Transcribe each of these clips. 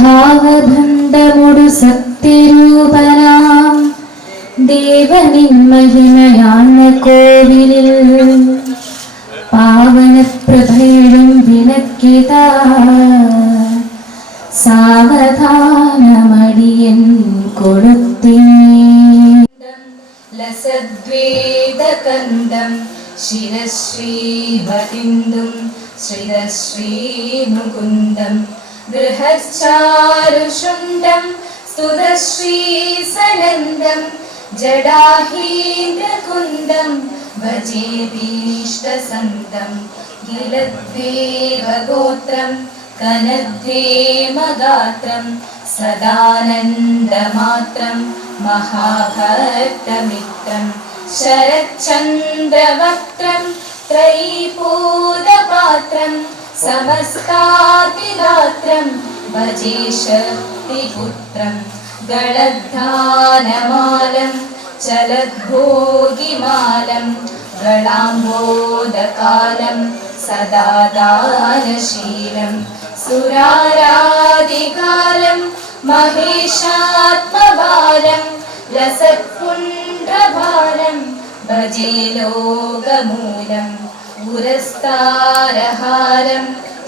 ഭാവബന്ധമൊടു സത്യരൂപനാം ദേവനിൻ മഹിമയാണ് കോവിലിൽ. പാവനപ്രഭയും വിലക്കിതാ സാവധാനമടിയൻ കൊടുത്തിനേ. ലസദ്വേദകന്ദം ശിരശ്രീവതിന്ദും ശ്രീരശ്രീമുകുന്ദം ബൃഹച്ചാരുശുണ്ഡം സ്തുതശ്രീസനന്ദം ജടാഹീന്ദ്രകുന്ദം ഭജേതീഷ്ടസന്തം ഗിലദ്ദേവഗോത്രം കനദ്ദേമഗാത്രം സദാനന്ദമാത്രം മഹാഭക്തമിത്രം ശരച്ചന്ദ്രവക്ത്രം ത്രയീപൂതപാത്രം സമസ്താതിഗാത്രം ഭജേ ശക്തിപുത്രം ഗളദ്ധാനമാലം ചലദ്ഭോഗിമാലം ഗളാംബോദകാലം സദാ ദാനശീലം സുരാരാധികാലം മഹേശാത്മബാലം ലസത്പുണ്ഡ്രഭാരം ഭജേ ലോകമൂലം പുരസ്താരഹാരം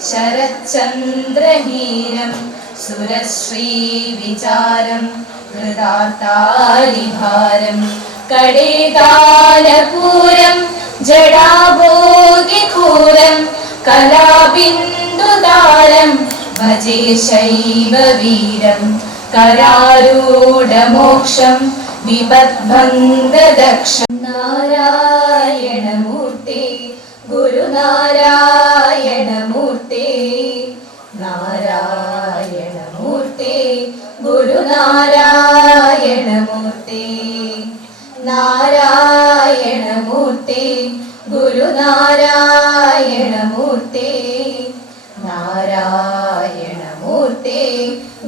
ശരച്ചന്ദ്രഹീരം സുരശ്രീവിചാരം ഹൃദാർത്താരിഭാരം കടേകാലപൂരം ജടാഭോഗിപൂരം കലാബിന്ദുതാരം ഭജേ ശൈവവീരം കരാരൂഢമോക്ഷം വിപദ്ഭംഗദക്ഷം. നാരായണമൂർത്തി ഗുരുനാരായണമൂർത്തി നാരായണമൂർത്തി ഗുരുനാരായണമൂർത്തി നാരായണമൂർത്തി ഗുരുനാരായണമൂർത്തി നാരായണമൂർത്തി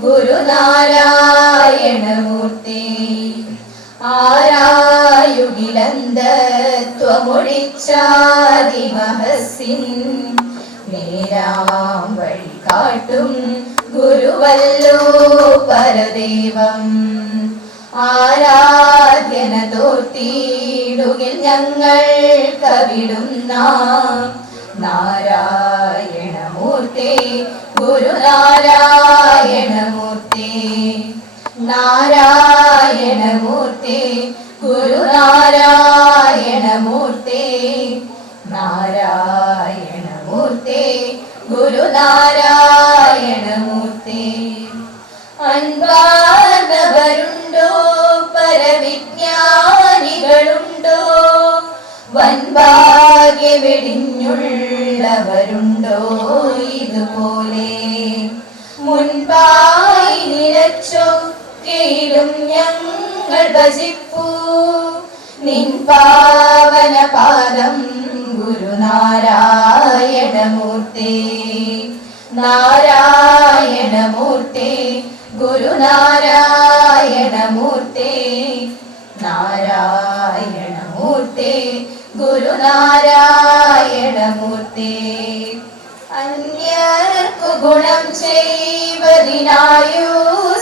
ഗുരുനാരായണമൂർത്തി. ആരായുകിലന്തത്വമൊഴിച്ചാതിമഹസിൻ നേരാം വഴി കാട്ടും ഗുരുവല്ലോ പരദേവം. ആരാധ്യന തോർത്തിടുകിൽ ഞങ്ങൾ കവിടുന്ന നാരായണമൂർത്തി ഗുരുനാരായണമൂർത്തി നാരായണമൂർത്തി ഗുരുനാരായണമൂർത്തി നാരായണമൂർത്തി ഗുരുനാരായണമൂർത്തി. അൻപാർന്നവരുണ്ടോ പരവിജ്ഞാനികളുണ്ടോ വൻഭാഗ്യ വെടിഞ്ഞുള്ളവരുണ്ടോ ഇതുപോലെ മുൻപായി നിലച്ചൊക്കെയിലും ഞങ്ങൾ ഭജിപ്പൂ നിൻ പാവന പാദം ഗുരുനാരായണമൂർത്തി നാരായണമൂർത്തി ഗുരുനാരായണമൂർത്തി നാരായണമൂർത്തി ഗുരുനാരായണമൂർത്തി. അന്യർക്കു ഗുണം ചെയ്വതിനായു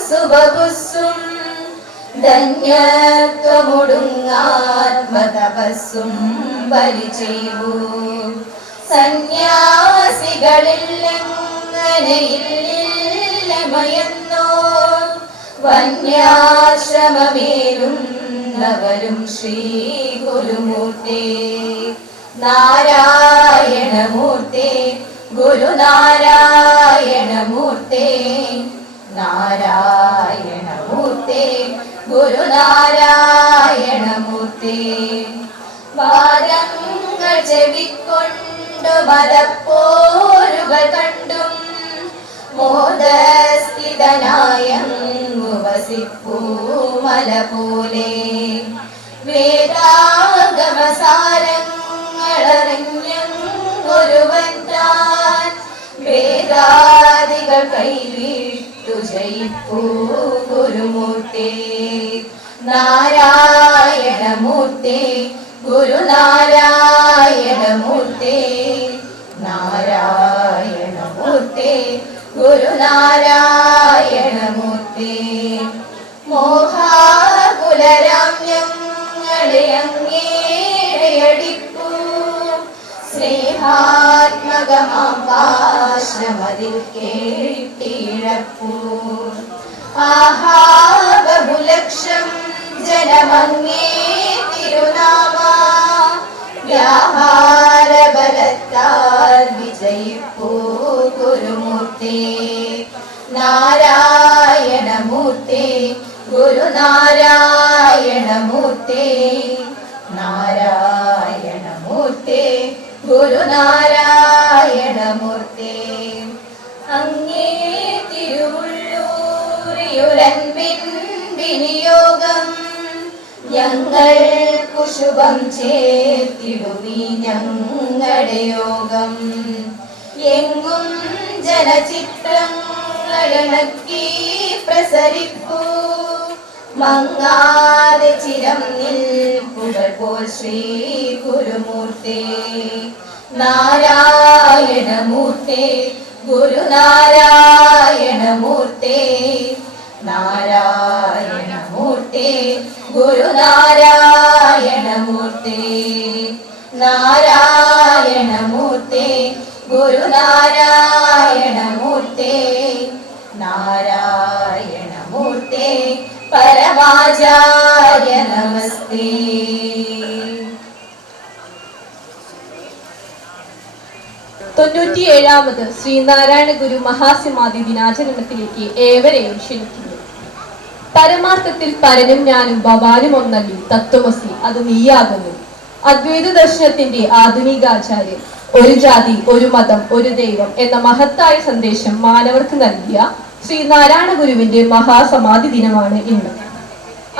സുബഹുസ്സും ധന്യത്വമൊടുങ്ങാത്മതപസ്സും ബലി ചെയ്യൂ. സന്യാസികളില്ലെങ്ങനെയില്ലമയെന്നോ വന്യാശ്രമമേലുന്നവരും ശ്രീ ഗുരുമൂർത്തി നാരായണമൂർത്തി ഗുരുനാരായണമൂർത്തി നാരായണമൂർത്തി ഗുരുനാരായണമൂർത്തി. വാദങ്ങൾ ചെവിക്കൊണ്ടു മതപ്പോരുകൾ കണ്ടും മോദസ്ഥിതനായങ്ങു വസിപ്പൂ മല പോലെ വേദാഗമസാരങ്ങളറിഞ്ഞൊരുവൻ താൻ വേദാദികൾ കൈവിട്ടു ജയിപ്പൂ ഗുരുമൂർത്തി നാരായണമൂർത്തി ഗുരുനാരായണമൂർത്തി നാരായണമൂർത്തി ഗുരുനാരായണമൂർത്തി. മോഹാകുലരാം ഞങ്ങളെ അങ്ങേടിപ്പൂ സ്നേഹാത്മകമാം പാശ്രമതിൽ കേട്ടിഴപ്പൂ. ആഹാ ബഹുലക്ഷം ജനമങ്ങേ തിരുനാമ വ്യാഹാരബലത്താൽ വിജയിപ്പൂ ഗുരുമൂർത്തി. നാരായണമൂർത്തി ഗുരുനാരായണമൂർത്തി. നാരായണമൂർത്തി ഗുരുനാരായണമൂർത്തി. അങ്ങേ തിരുവുള്ളൂരിയുരൻപിൻ വിനിയോഗം ഞങ്ങൾക്കു ശുഭം ചേർത്തിടുവീ ഞങ്ങളുടെ യോഗം. എങ്ങും ജനചിത്രങ്ങളിണക്കി പ്രസരിപ്പൂ മങ്ങാതെ ചിരം നിൽപ്പുകൾ പോൽ ശ്രീ ഗുരുമൂർത്തി. നാരായണമൂർത്തി ഗുരുനാരായണമൂർത്തി. നാരായണമൂർത്തി ഗുരുനാരായണമൂർത്തി. നാരായണമൂർത്തി ഗുരുനാരായണമൂർത്തി. നാരായണമൂർത്തി പരമാചാര്യ നമസ്തേ. തൊണ്ണൂറ്റിയേഴാമത് ശ്രീനാരായണ ഗുരു മഹാസമാധി ദിനാചരണത്തിലേക്ക് ഏവരെയും ക്ഷണിക്കുന്നു. പരമാർത്ഥത്തിൽ പരനും ഞാനും ഭവാനും ഒന്നല്ലി തത്വമസി അത് നീയാകുന്നു. അദ്വൈത ദർശനത്തിന്റെ ആധുനികാചാര്യൻ ഒരു ജാതി ഒരു മതം ഒരു ദൈവം എന്ന മഹത്തായ സന്ദേശം മാനവർക്ക് നൽകിയ ശ്രീനാരായണ ഗുരുവിന്റെ മഹാസമാധി ദിനമാണ് ഇന്ന്.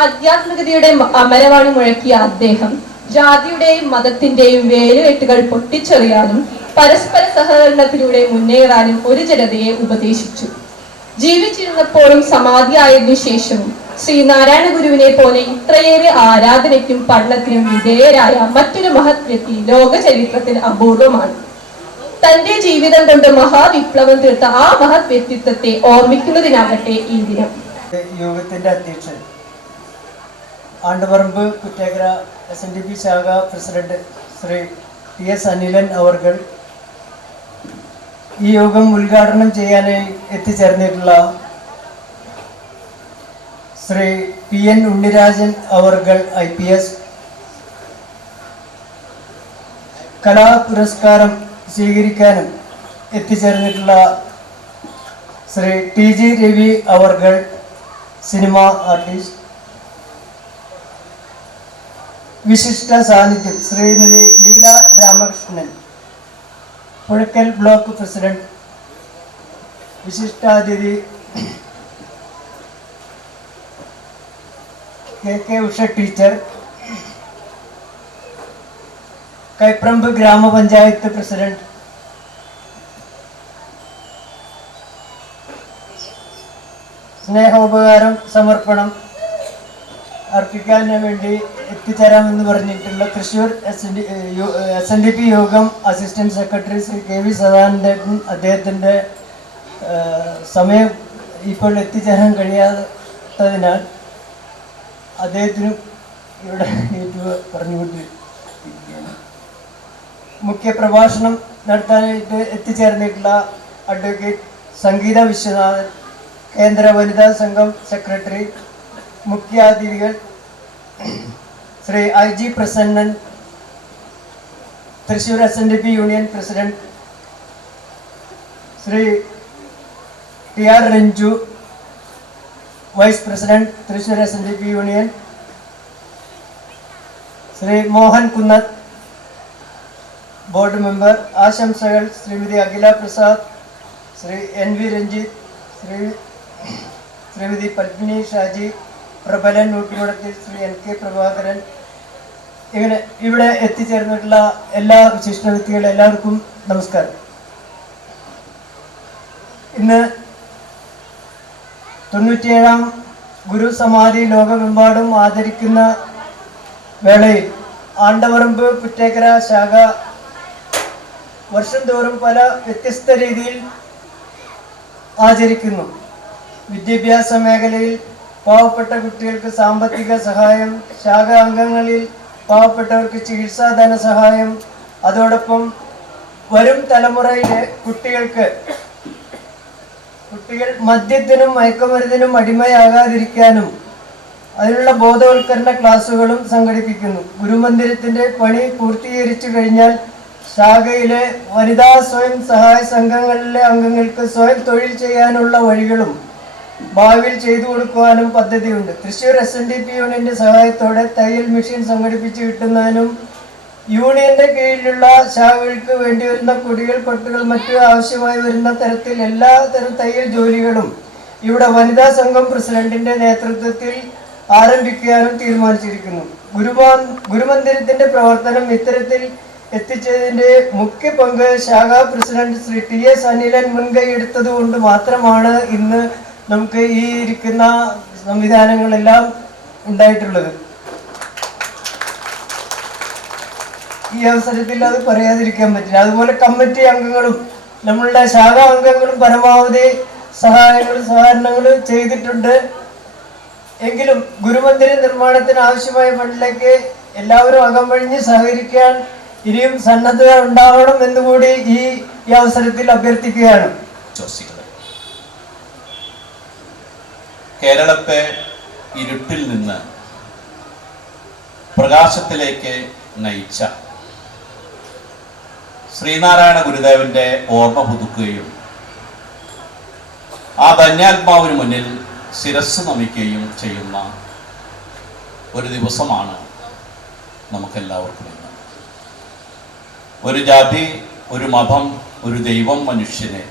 ആധ്യാത്മികതയുടെ അമരവാണി മുഴക്കിയ അദ്ദേഹം ജാതിയുടെയും മതത്തിന്റെയും വേലുകെട്ടുകൾ പൊട്ടിച്ചെറിയാനും പരസ്പര സഹകരണത്തിലൂടെ മുന്നേറാനും ഒരു ജനതയെ ഉപദേശിച്ചു. ജീവിച്ചിരുന്നപ്പോഴും സമാധിയായതിനു ശേഷവും ശ്രീനാരായണ ഗുരുവിനെ പോലെ ഇത്രയേറെ ആരാധനയ്ക്കും പഠനത്തിനും വിധേയരായ മറ്റൊരു മഹത് വ്യക്തി ലോക ചരിത്രത്തിൽ അപൂർവമാണ്. തന്റെ ജീവിതം കൊണ്ട് മഹാവിപ്ലവം തീർത്ത ആ മഹത് വ്യക്തിത്വത്തെ ഓർമ്മിക്കുന്നതിനാകട്ടെ ഈ ദിനം. യോഗത്തിന്റെ അധ്യക്ഷൻ ആണ്ടുപറമ്പ് കുറ്റേക്കര SNDP ശാഖ പ്രസിഡന്റ് ശ്രീ TS അനിലൻ അവർകൾ, ഈ യോഗം ഉദ്ഘാടനം ചെയ്യാനായി എത്തിച്ചേർന്നിട്ടുള്ള ശ്രീ PN ഉണ്ണിരാജൻ അവർകൾ IPS, കലാ പുരസ്കാരം സ്വീകരിക്കാനും എത്തിച്ചേർന്നിട്ടുള്ള ശ്രീ TG രവി അവർകൾ സിനിമ ആർട്ടിസ്റ്റ്, വിശിഷ്ട സാന്നിധ്യം ശ്രീമതി ലീല രാമകൃഷ്ണൻ പുഴക്കൽ ബ്ലോക്ക് പ്രസിഡന്റ്, വിശിഷ്ടാതിഥി KK ഉഷ ടീച്ചർ, കൈപ്രമ്പ് ഗ്രാമപഞ്ചായത്ത് പ്രസിഡന്റ്, സ്നേഹോപകാരം സമർപ്പണം അർപ്പിക്കാൻ വേണ്ടി എത്തിച്ചേരാമെന്ന് പറഞ്ഞിട്ടുള്ള Thrissur SNDP Yogam assistant secretary Shri KV Sadanandan, അദ്ദേഹത്തിൻ്റെ സമയം ഇപ്പോൾ എത്തിച്ചേരാൻ കഴിയാത്തതിനാൽ അദ്ദേഹത്തിനും ഇവിടെ പറഞ്ഞുകൊണ്ടിരിക്കുകയാണ്. മുഖ്യ പ്രഭാഷണം നടത്താനായിട്ട് എത്തിച്ചേർന്നിട്ടുള്ള അഡ്വക്കേറ്റ് സംഗീത വിശ്വനാഥൻ, കേന്ദ്ര വനിതാ സംഘം സെക്രട്ടറി, മുഖ്യാതിഥികൾ Shri IG Prasannan, Thrissur SNDP union president, Shri TR Ranju, vice president Thrissur SNDP union, Shri Mohan Kunnath, board member. ആശംസകൾ ശ്രീമതി അഖില പ്രസാദ്, ശ്രീ NV രഞ്ജിത്ത്, ശ്രീമതി പത്മിനി ഷാജി, പ്രബലൻ നൂട്ടിമുടത്തിൽ, ശ്രീ NK പ്രഭാകരൻ, ഇങ്ങനെ ഇവിടെ എത്തിച്ചേർന്നിട്ടുള്ള എല്ലാ വിശിഷ്ട വ്യക്തികളും എല്ലാവർക്കും നമസ്കാരം. ഇന്ന് 97ാം ഗുരു സമാധി ലോകമെമ്പാടും ആദരിക്കുന്ന വേളയിൽ ആണ്ടവറമ്പ് കുറ്റേക്കര ശാഖ വർഷം തോറും പല വ്യത്യസ്ത രീതിയിൽ ആചരിക്കുന്നു. വിദ്യാഭ്യാസ മേഖലയിൽ പാവപ്പെട്ട കുട്ടികൾക്ക് സാമ്പത്തിക സഹായം, ശാഖാ അംഗങ്ങളിൽ പാവപ്പെട്ടവർക്ക് ചികിത്സാ ധനസഹായം, അതോടൊപ്പം വരും തലമുറയിലെ കുട്ടികൾ മദ്യത്തിനും മയക്കുമരുന്നിനും അടിമയാകാതിരിക്കാനും അതിനുള്ള ബോധവൽക്കരണ ക്ലാസുകളും സംഘടിപ്പിക്കുന്നു. ഗുരുമന്ദിരത്തിന്റെ പണി പൂർത്തീകരിച്ചു കഴിഞ്ഞാൽ ശാഖയിലെ വനിതാ സ്വയം സഹായ സംഘങ്ങളിലെ അംഗങ്ങൾക്ക് സ്വയം തൊഴിൽ ചെയ്യാനുള്ള വഴികളും ഭാവിയിൽ ചെയ്തു കൊടുക്കുവാനും പദ്ധതിയുണ്ട്. തൃശ്ശൂർ SNDP യൂണിയന്റെ സഹായത്തോടെ തയ്യൽ മെഷീൻ സംഘടിപ്പിച്ച് കിട്ടുന്നതിനും യൂണിയന്റെ കീഴിലുള്ള ശാഖകൾക്ക് വേണ്ടി വരുന്ന കൊടികൾ, കൊട്ടുകൾ, മറ്റു ആവശ്യമായി വരുന്ന തരത്തിൽ എല്ലാ തരം തയ്യൽ ജോലികളും ഇവിടെ വനിതാ സംഘം പ്രസിഡന്റിന്റെ നേതൃത്വത്തിൽ ആരംഭിക്കാനും തീരുമാനിച്ചിരിക്കുന്നു. ഗുരുമന്ദിരത്തിന്റെ പ്രവർത്തനം ഇത്തരത്തിൽ എത്തിച്ചതിന്റെ മുഖ്യ പങ്ക് ശാഖാ പ്രസിഡന്റ് ശ്രീ TS അനിലൻ മുൻകൈയെടുത്തത് കൊണ്ട് മാത്രമാണ് ഇന്ന് നമുക്ക് ഈ ഇരിക്കുന്ന സംവിധാനങ്ങളെല്ലാം ഉണ്ടായിട്ടുള്ളത്. ഈ അവസരത്തിൽ അത് പറയാതിരിക്കാൻ പറ്റില്ല. അതുപോലെ കമ്മിറ്റി അംഗങ്ങളും നമ്മളുടെ ശാഖാ അംഗങ്ങളും പരമാവധി സഹായങ്ങളും സഹകരണങ്ങളും ചെയ്തിട്ടുണ്ട്. എങ്കിലും ഗുരുമന്ദിര നിർമ്മാണത്തിന് ആവശ്യമായ ഫണ്ടിലേക്ക് എല്ലാവരും അകമഴിഞ്ഞ് സഹകരിക്കാൻ ഇനിയും സന്നദ്ധത ഉണ്ടാവണം എന്നുകൂടി ഈ അവസരത്തിൽ അഭ്യർത്ഥിക്കുകയാണ്. കേരളത്തെ ഇരുട്ടിൽ നിന്ന് പ്രകാശത്തിലേക്ക് നയിച്ച ശ്രീനാരായണ ഗുരുദേവന്റെ ഓർമ്മ പുതുക്കുകയും ആ ധന്യാത്മാവിന് മുന്നിൽ ശിരസ് നമിക്കുകയും ചെയ്യുന്ന ഒരു ദിവസമാണ് നമുക്കെല്ലാവർക്കും ഇന്ന്. ഒരു ജാതി, ഒരു മതം, ഒരു ദൈവം, മനുഷ്യനെ,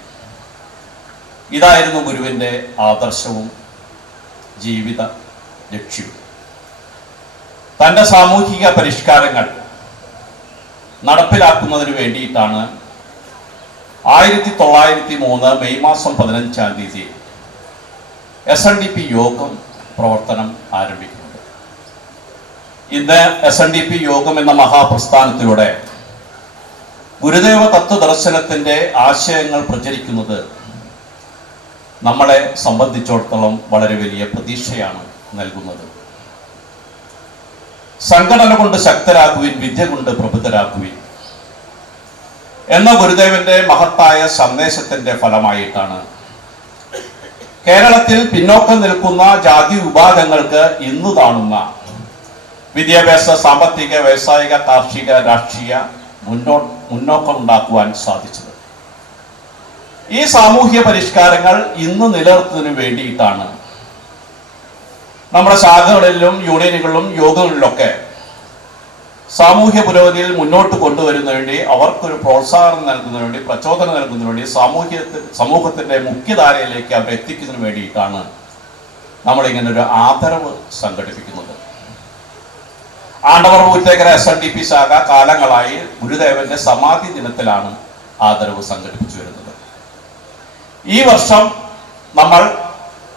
ഇതായിരുന്നു ഗുരുവിൻ്റെ ആദർശവും ജീവിത ലക്ഷ്യവും. തൻ്റെ സാമൂഹിക പരിഷ്കാരങ്ങൾ നടപ്പിലാക്കുന്നതിന് വേണ്ടിയിട്ടാണ് 1903 മെയ് മാസം 15-ാം തീയതി SNDP യോഗം പ്രവർത്തനം ആരംഭിക്കുന്നത്. ഇന്ന് SNDP യോഗം എന്ന മഹാപ്രസ്ഥാനത്തിലൂടെ ഗുരുദേവ തത്വദർശനത്തിന്റെ ആശയങ്ങൾ പ്രചരിക്കുന്നത് നമ്മളെ സംബന്ധിച്ചിടത്തോളം വളരെ വലിയ പ്രതീക്ഷയാണ് നൽകുന്നത്. സംഘടന കൊണ്ട് ശക്തരാകുവിൻ, വിദ്യ കൊണ്ട് പ്രബുദ്ധരാകുവിൻ എന്ന ഗുരുദേവന്റെ മഹത്തായ സന്ദേശത്തിന്റെ ഫലമായിട്ടാണ് കേരളത്തിൽ പിന്നോക്കം നിൽക്കുന്ന ജാതി വിഭാഗങ്ങൾക്ക് ഇന്ന് കാണുന്ന വിദ്യാഭ്യാസ, സാമ്പത്തിക, വ്യവസായിക, കാർഷിക, രാഷ്ട്രീയ മുന്നോക്കം ഉണ്ടാക്കുവാൻ സാധിച്ചത്. ഈ സാമൂഹ്യ പരിഷ്കാരങ്ങൾ ഇന്ന് നിലനിർത്തുന്നതിന് വേണ്ടിയിട്ടാണ് നമ്മുടെ ശാഖകളിലും യൂണിയനുകളിലും യോഗങ്ങളിലൊക്കെ സാമൂഹ്യ പുരോഗതിയിൽ മുന്നോട്ട് കൊണ്ടുവരുന്നതിന് വേണ്ടി, അവർക്കൊരു പ്രോത്സാഹനം നൽകുന്നതിന് വേണ്ടി, പ്രചോദനം നൽകുന്നതിന് വേണ്ടി, സമൂഹത്തിന്റെ മുഖ്യധാരയിലേക്ക് അവർ എത്തിക്കുന്നതിന് വേണ്ടിയിട്ടാണ് നമ്മളിങ്ങനെ ഒരു ആദരവ് സംഘടിപ്പിക്കുന്നത്. ആണ്ടവർ പൂത്തേക്കര SNDP ശാഖ കാലങ്ങളായി ഗുരുദേവന്റെ സമാധി ദിനത്തിലാണ് ആദരവ് സംഘടിപ്പിച്ചു വരുന്നത്. ഈ വർഷം നമ്മൾ